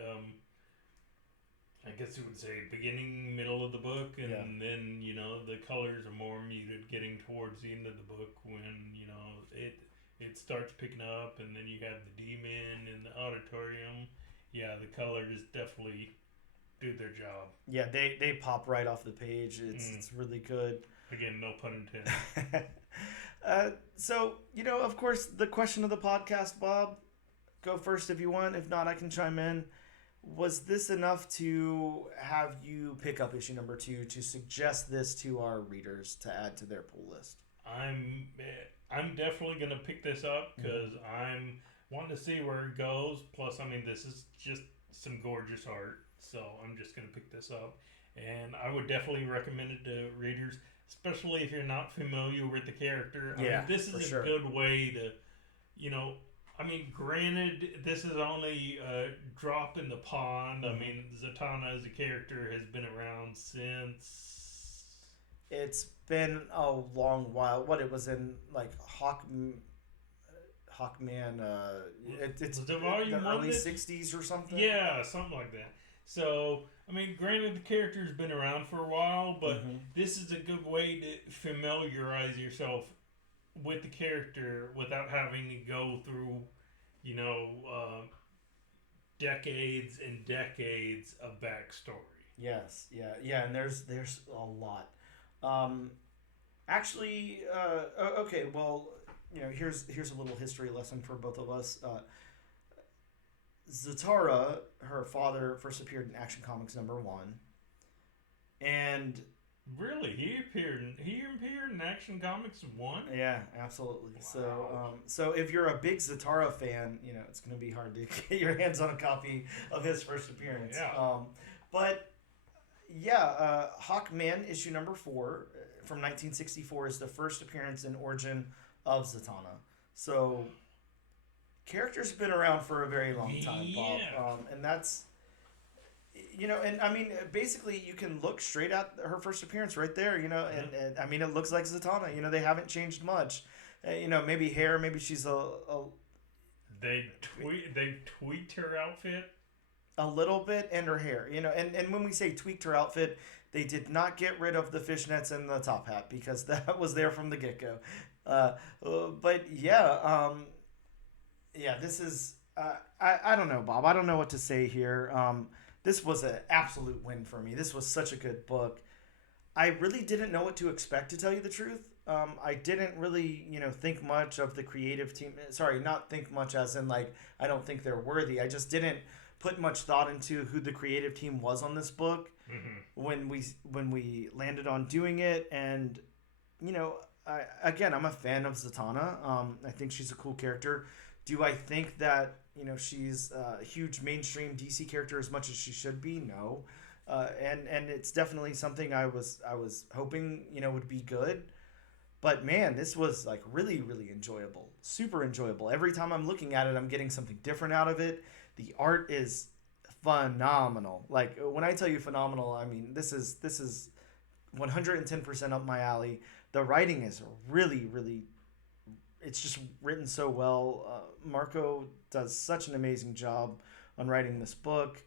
I guess you would say beginning, middle of the book, and then, you know, the colors are more muted getting towards the end of the book when, you know, it starts picking up, and then you have the demon in the auditorium. Yeah, the colors definitely do their job. Yeah, they pop right off the page. It's really good. Again, no pun intended. So, you know, of course, the question of the podcast, Bob, go first if you want. If not, I can chime in. Was this enough to have you pick up issue number 2 to suggest this to our readers to add to their pull list? I'm definitely going to pick this up because I'm wanting to see where it goes. Plus, I mean, this is just some gorgeous art. So I'm just going to pick this up. And I would definitely recommend it to readers, especially if you're not familiar with the character. I mean, this is a good way to, you know, I mean, granted, this is only a drop in the pond. I mean, Zatanna as a character has been around since... It's been a long while. What, it was in, like, Hawkman... It's the early 60s or something? Yeah, something like that. So, I mean, granted, the character's been around for a while, but this is a good way to familiarize yourself with the character without having to go through, decades and decades of backstory. Yes, yeah, and there's a lot. Um, actually, okay, well, here's a little history lesson for both of us. Zatara, her father, first appeared in Action Comics #1, and Really, he appeared in Action Comics 1. yeah, absolutely. Wow. So if you're a big Zatara fan, it's going to be hard to get your hands on a copy of his first appearance. Yeah. But yeah, Hawkman issue #4 from 1964 is the first appearance and origin of Zatanna. So character's been around for a very long time, Bob, Yeah. and that's and I mean, basically, you can look straight at her first appearance right there, and I mean, it looks like Zatanna. They haven't changed much. Maybe hair, maybe she's They tweaked her outfit. a little bit, and her hair, and when we say tweaked her outfit, they did not get rid of the fishnets and the top hat because that was there from the get go. But yeah, this is I don't know, Bob. I don't know what to say here. This was an absolute win for me. This was such a good book. I really didn't know what to expect, to tell you the truth. I didn't really, think much of the creative team. Sorry, not think much as in like I don't think they're worthy. I just didn't put much thought into who the creative team was on this book when we landed on doing it. And I'm a fan of Zatanna. I think she's a cool character. Do I think that she's a huge mainstream DC character as much as she should be? No, and it's definitely something I was hoping would be good. But man, this was like really really enjoyable, super enjoyable. Every time I'm looking at it, I'm getting something different out of it. The art is phenomenal. Like when I tell you phenomenal, I mean this is 110% up my alley. The writing is really really it's just written so well. Mariko does such an amazing job on writing this book.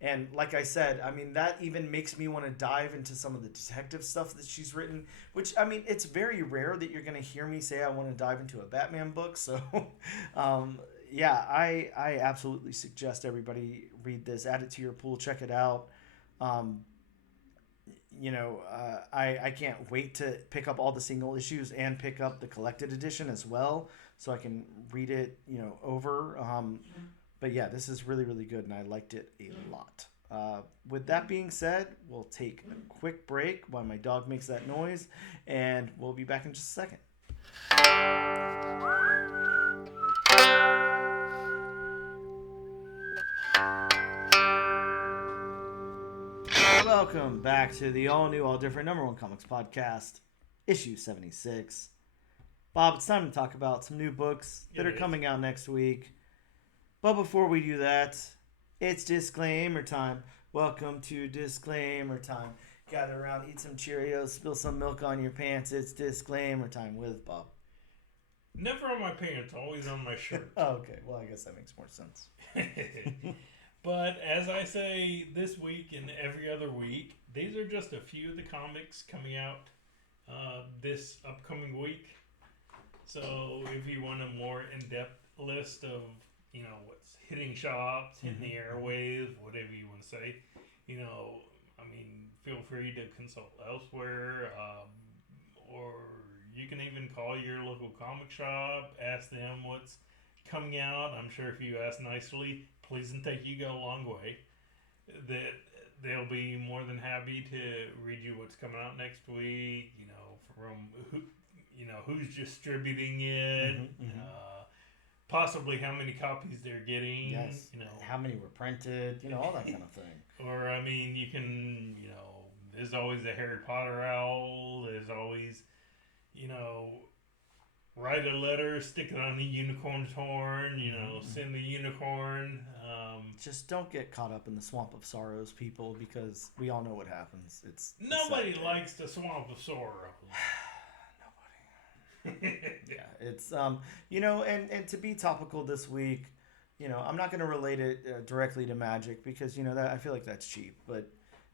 And like I said, I mean, that even makes me want to dive into some of the detective stuff that she's written, which, I mean, it's very rare that you're going to hear me say I want to dive into a Batman book. So, yeah, I absolutely suggest everybody read this, add it to your pool, check it out. Um, I can't wait to pick up all the single issues and pick up the collected edition as well, so I can read it, over. But yeah, this is really, really good, and I liked it a lot. With that being said, we'll take a quick break while my dog makes that noise, and we'll be back in just a second. Welcome back to the all-new, all-different #1 Comics podcast, issue 76. Bob, it's time to talk about some new books that are coming out next week. But before we do that, it's disclaimer time. Welcome to disclaimer time. Gather around, eat some Cheerios, spill some milk on your pants. It's disclaimer time with Bob. Never on my pants, always on my shirt. Oh, okay. Well, I guess that makes more sense. But as I say this week and every other week, these are just a few of the comics coming out this upcoming week. So if you want a more in-depth list of, what's hitting shops, hitting the airwaves, whatever you want to say, feel free to consult elsewhere, or you can even call your local comic shop, ask them what's coming out. I'm sure if you ask nicely, please and thank you go a long way. That they'll be more than happy to read you what's coming out next week. From who's distributing it. Possibly how many copies they're getting. Yes. How many were printed. All that kind of thing. Or you can there's always a Harry Potter owl. There's always write a letter, stick it on the unicorn's horn, send the unicorn. Just don't get caught up in the swamp of sorrows, people, because we all know what happens. Nobody likes the swamp of sorrow. Nobody. Yeah, it's and to be topical this week, I'm not going to relate it directly to magic because that I feel like that's cheap, but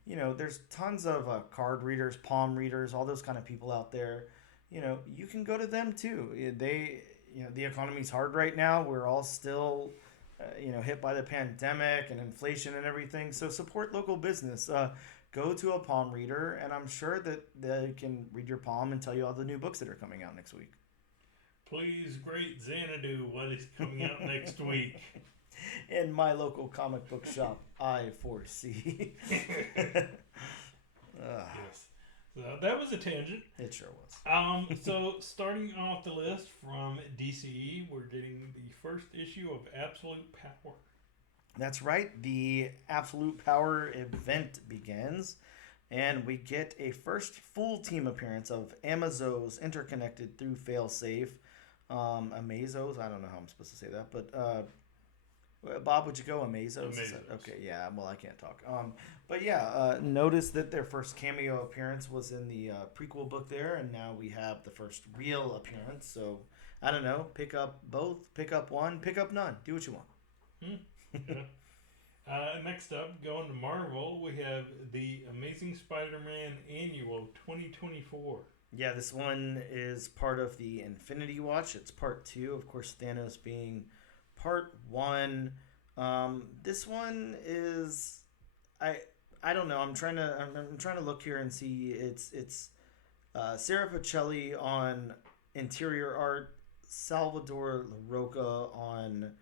there's tons of card readers, palm readers, all those kind of people out there. You can go to them too. The economy's hard right now. We're all still hit by the pandemic and inflation and everything. So support local business. Go to a palm reader, and I'm sure that they can read your palm and tell you all the new books that are coming out next week. Please grade Xanadu what is coming out next week. In my local comic book shop, I foresee. Yes. So that was a tangent. It sure was. So starting off the list from DCE, we're getting the first issue of Absolute Power. That's right. The Absolute Power event begins, and we get a first full team appearance of Amazos interconnected through failsafe. Amazos, I don't know how I'm supposed to say that, but Bob, would you go Amazos? Amazos. Okay, yeah, well, I can't talk. But yeah, notice that their first cameo appearance was in the prequel book there, and now we have the first real appearance. So, I don't know, pick up both, pick up one, pick up none. Do what you want. Yeah. Next up, going to Marvel, we have the Amazing Spider-Man Annual 2024. Yeah, this one is part of the Infinity Watch. It's part 2, of course, Thanos being part 1. This one is I don't know. I'm trying to look here and see. It's Sarah Pacelli on interior art, Salvador LaRocca on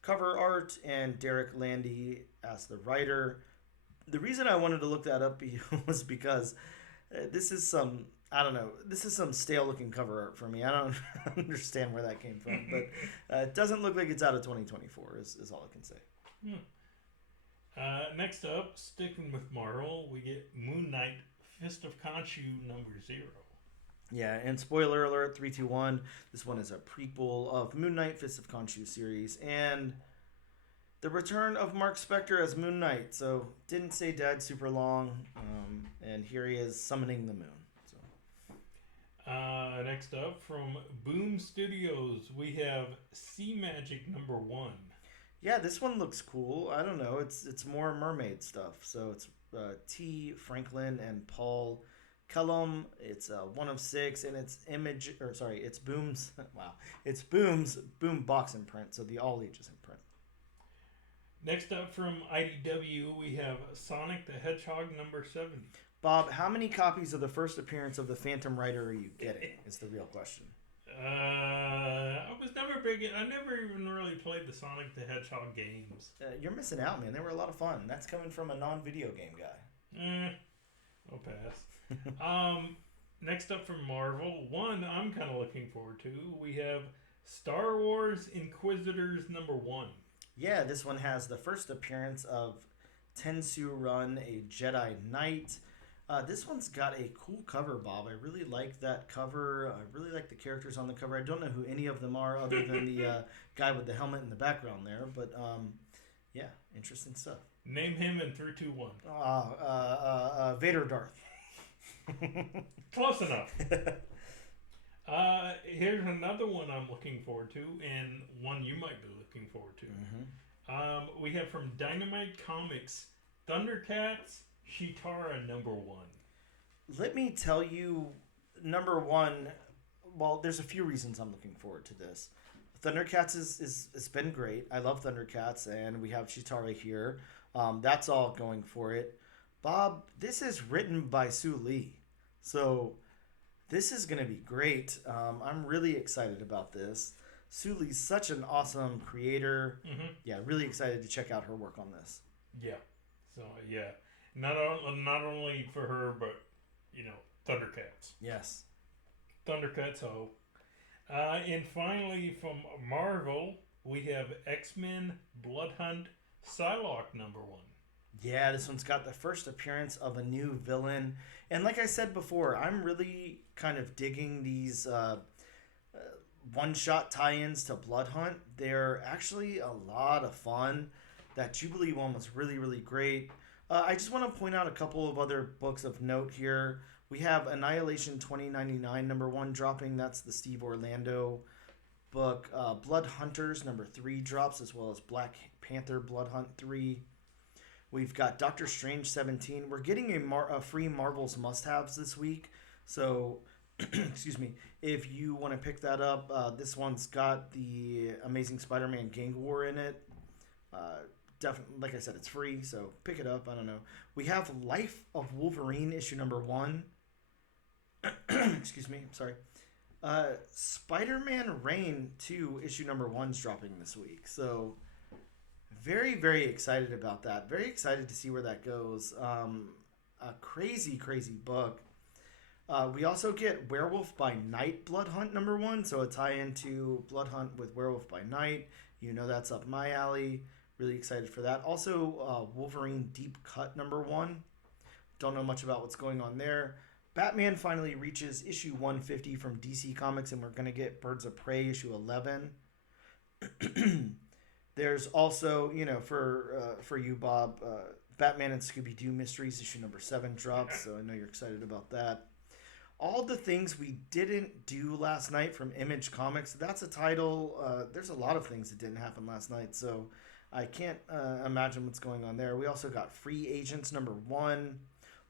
cover art, and Derek Landy as the writer. The reason I wanted to look that up was because this is some stale looking cover art for me. I don't understand where that came from, but it doesn't look like it's out of 2024 is all I can say. Next up, sticking with Marvel, we get Moon Knight Fist of Khonshu #0. Yeah, and spoiler alert, 321, this one is a prequel of Moon Knight Fist of Khonshu series, and the return of Mark Spector as Moon Knight. So, didn't say dead super long, and here he is summoning the moon. Next up, from Boom Studios, we have Sea Magic #1. Yeah, this one looks cool. I don't know. It's more mermaid stuff. So it's T. Franklin and Paul Cullum. It's 1 of 6, and it's it's Boom's. Wow, it's Boom box imprint. So the all ages imprint. Next up from IDW, we have Sonic the Hedgehog #7. Bob, how many copies of the first appearance of the Phantom Rider are you getting? Is the real question. I was never big. I never even really played the Sonic the Hedgehog games. You're missing out, man. They were a lot of fun. That's coming from a non-video game guy. I'll pass. Next up from Marvel, one I'm kind of looking forward to. We have Star Wars Inquisitors #1. Yeah, this one has the first appearance of Tensu Run, a Jedi Knight. This one's got a cool cover, Bob. I really like that cover. I really like the characters on the cover. I don't know who any of them are other than the guy with the helmet in the background there. But, yeah, interesting stuff. Name him in 3, 2, 1. Vader Darth. Close enough. Here's another one I'm looking forward to, and one you might be looking forward to. Mm-hmm. We have from Dynamite Comics, Thundercats Chitara #1. Let me tell you, #1, well, there's a few reasons I'm looking forward to this. Thundercats has been great. I love Thundercats, and we have Chitara here. That's all going for it. Bob, this is written by Sue Lee. So this is going to be great. I'm really excited about this. Sue Lee's such an awesome creator. Mm-hmm. Yeah, really excited to check out her work on this. Yeah. So, yeah. Not only for her, but, Thundercats. Yes. Thundercats ho. And finally, from Marvel, we have X-Men Blood Hunt Psylocke #1. Yeah, this one's got the first appearance of a new villain. And like I said before, I'm really kind of digging these one-shot tie-ins to Blood Hunt. They're actually a lot of fun. That Jubilee one was really, really great. I just want to point out a couple of other books of note here. We have Annihilation 2099 #1 dropping. That's the Steve Orlando book. Blood Hunters #3 drops, as well as Black Panther Blood Hunt 3. We've got Doctor Strange 17. We're getting a free Marvel's must-haves this week. So, excuse me, if you want to pick that up, this one's got the Amazing Spider-Man Gang War in it. Definitely, like I said, it's free, so pick it up. I don't know. We have Life of Wolverine issue number 1. Excuse me. I'm sorry. Spider-Man Reign 2 issue number 1's dropping this week. So very, very excited about that. Very excited to see where that goes. A crazy, crazy book. We also get Werewolf by Night Blood Hunt number 1. So a tie-in to Blood Hunt with Werewolf by Night. You know that's up my alley. Really excited for that. Also, Wolverine Deep Cut number 1. Don't know much about what's going on there. Batman finally reaches issue 150 from DC Comics, and we're going to get Birds of Prey issue 11. There's also, for you, Bob, Batman and Scooby-Doo Mysteries issue number 7 drops, so I know you're excited about that. All the Things We Didn't Do Last Night from Image Comics. That's a title. There's a lot of things that didn't happen last night, so I can't imagine what's going on there. We also got Free Agents number 1,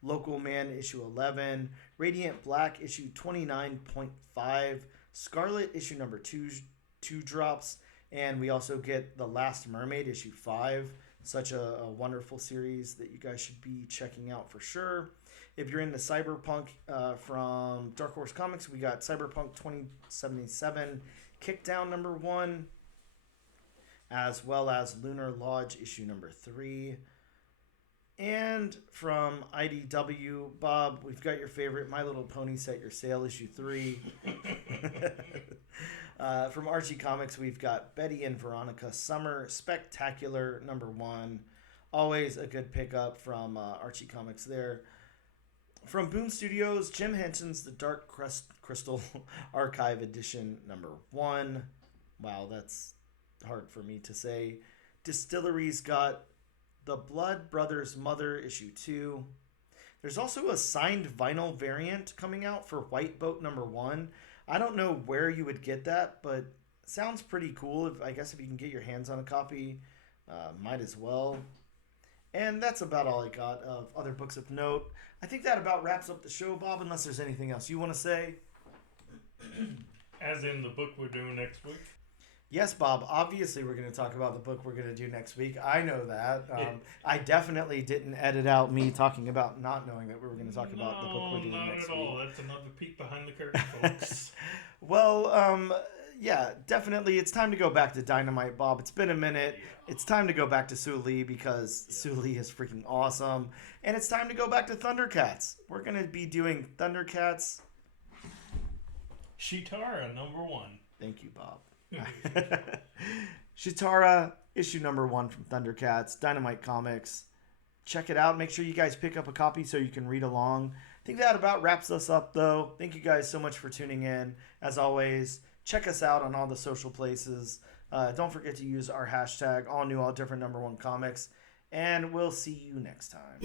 Local Man issue 11, Radiant Black issue 29.5, Scarlet issue number 2 drops, and we also get The Last Mermaid issue 5. Such a wonderful series that you guys should be checking out for sure. If you're into Cyberpunk from Dark Horse Comics, we got Cyberpunk 2077 Kickdown number 1, as well as Lunar Lodge issue number 3. And from IDW, Bob, we've got your favorite My Little Pony Set Your Sail issue 3. From Archie Comics, we've got Betty and Veronica Summer Spectacular number 1. Always a good pickup from Archie Comics there. From Boom Studios, Jim Henson's The Dark Crystal Archive Edition number 1. Wow, that's hard for me to say. Distillery's got The Blood Brothers Mother issue 2. There's also a signed vinyl variant coming out for White Boat number 1. I don't know where you would get that, but it sounds pretty cool. I guess if you can get your hands on a copy, might as well. And that's about all I got of other books of note. I think that about wraps up the show, Bob, unless there's anything else you want to say. As in the book we're doing next week? Yes, Bob. Obviously, we're going to talk about the book we're going to do next week. I know that. I definitely didn't edit out me talking about not knowing that we were going to talk about the book we're doing next week. Not at all. That's another peek behind the curtain, folks. Well, yeah, definitely. It's time to go back to Dynamite, Bob. It's been a minute. Yeah. It's time to go back to Sue Lee because Sue Lee is freaking awesome. And it's time to go back to Thundercats. We're going to be doing Thundercats. Shitara, number 1. Thank you, Bob. Shitara, issue number 1 from Thundercats, Dynamite Comics. Check it out. Make sure you guys pick up a copy so you can read along. I think that about wraps us up, though. Thank you guys so much for tuning in. As always, check us out on all the social places. Don't forget to use our hashtag, all new, all different, number 1 comics. And we'll see you next time.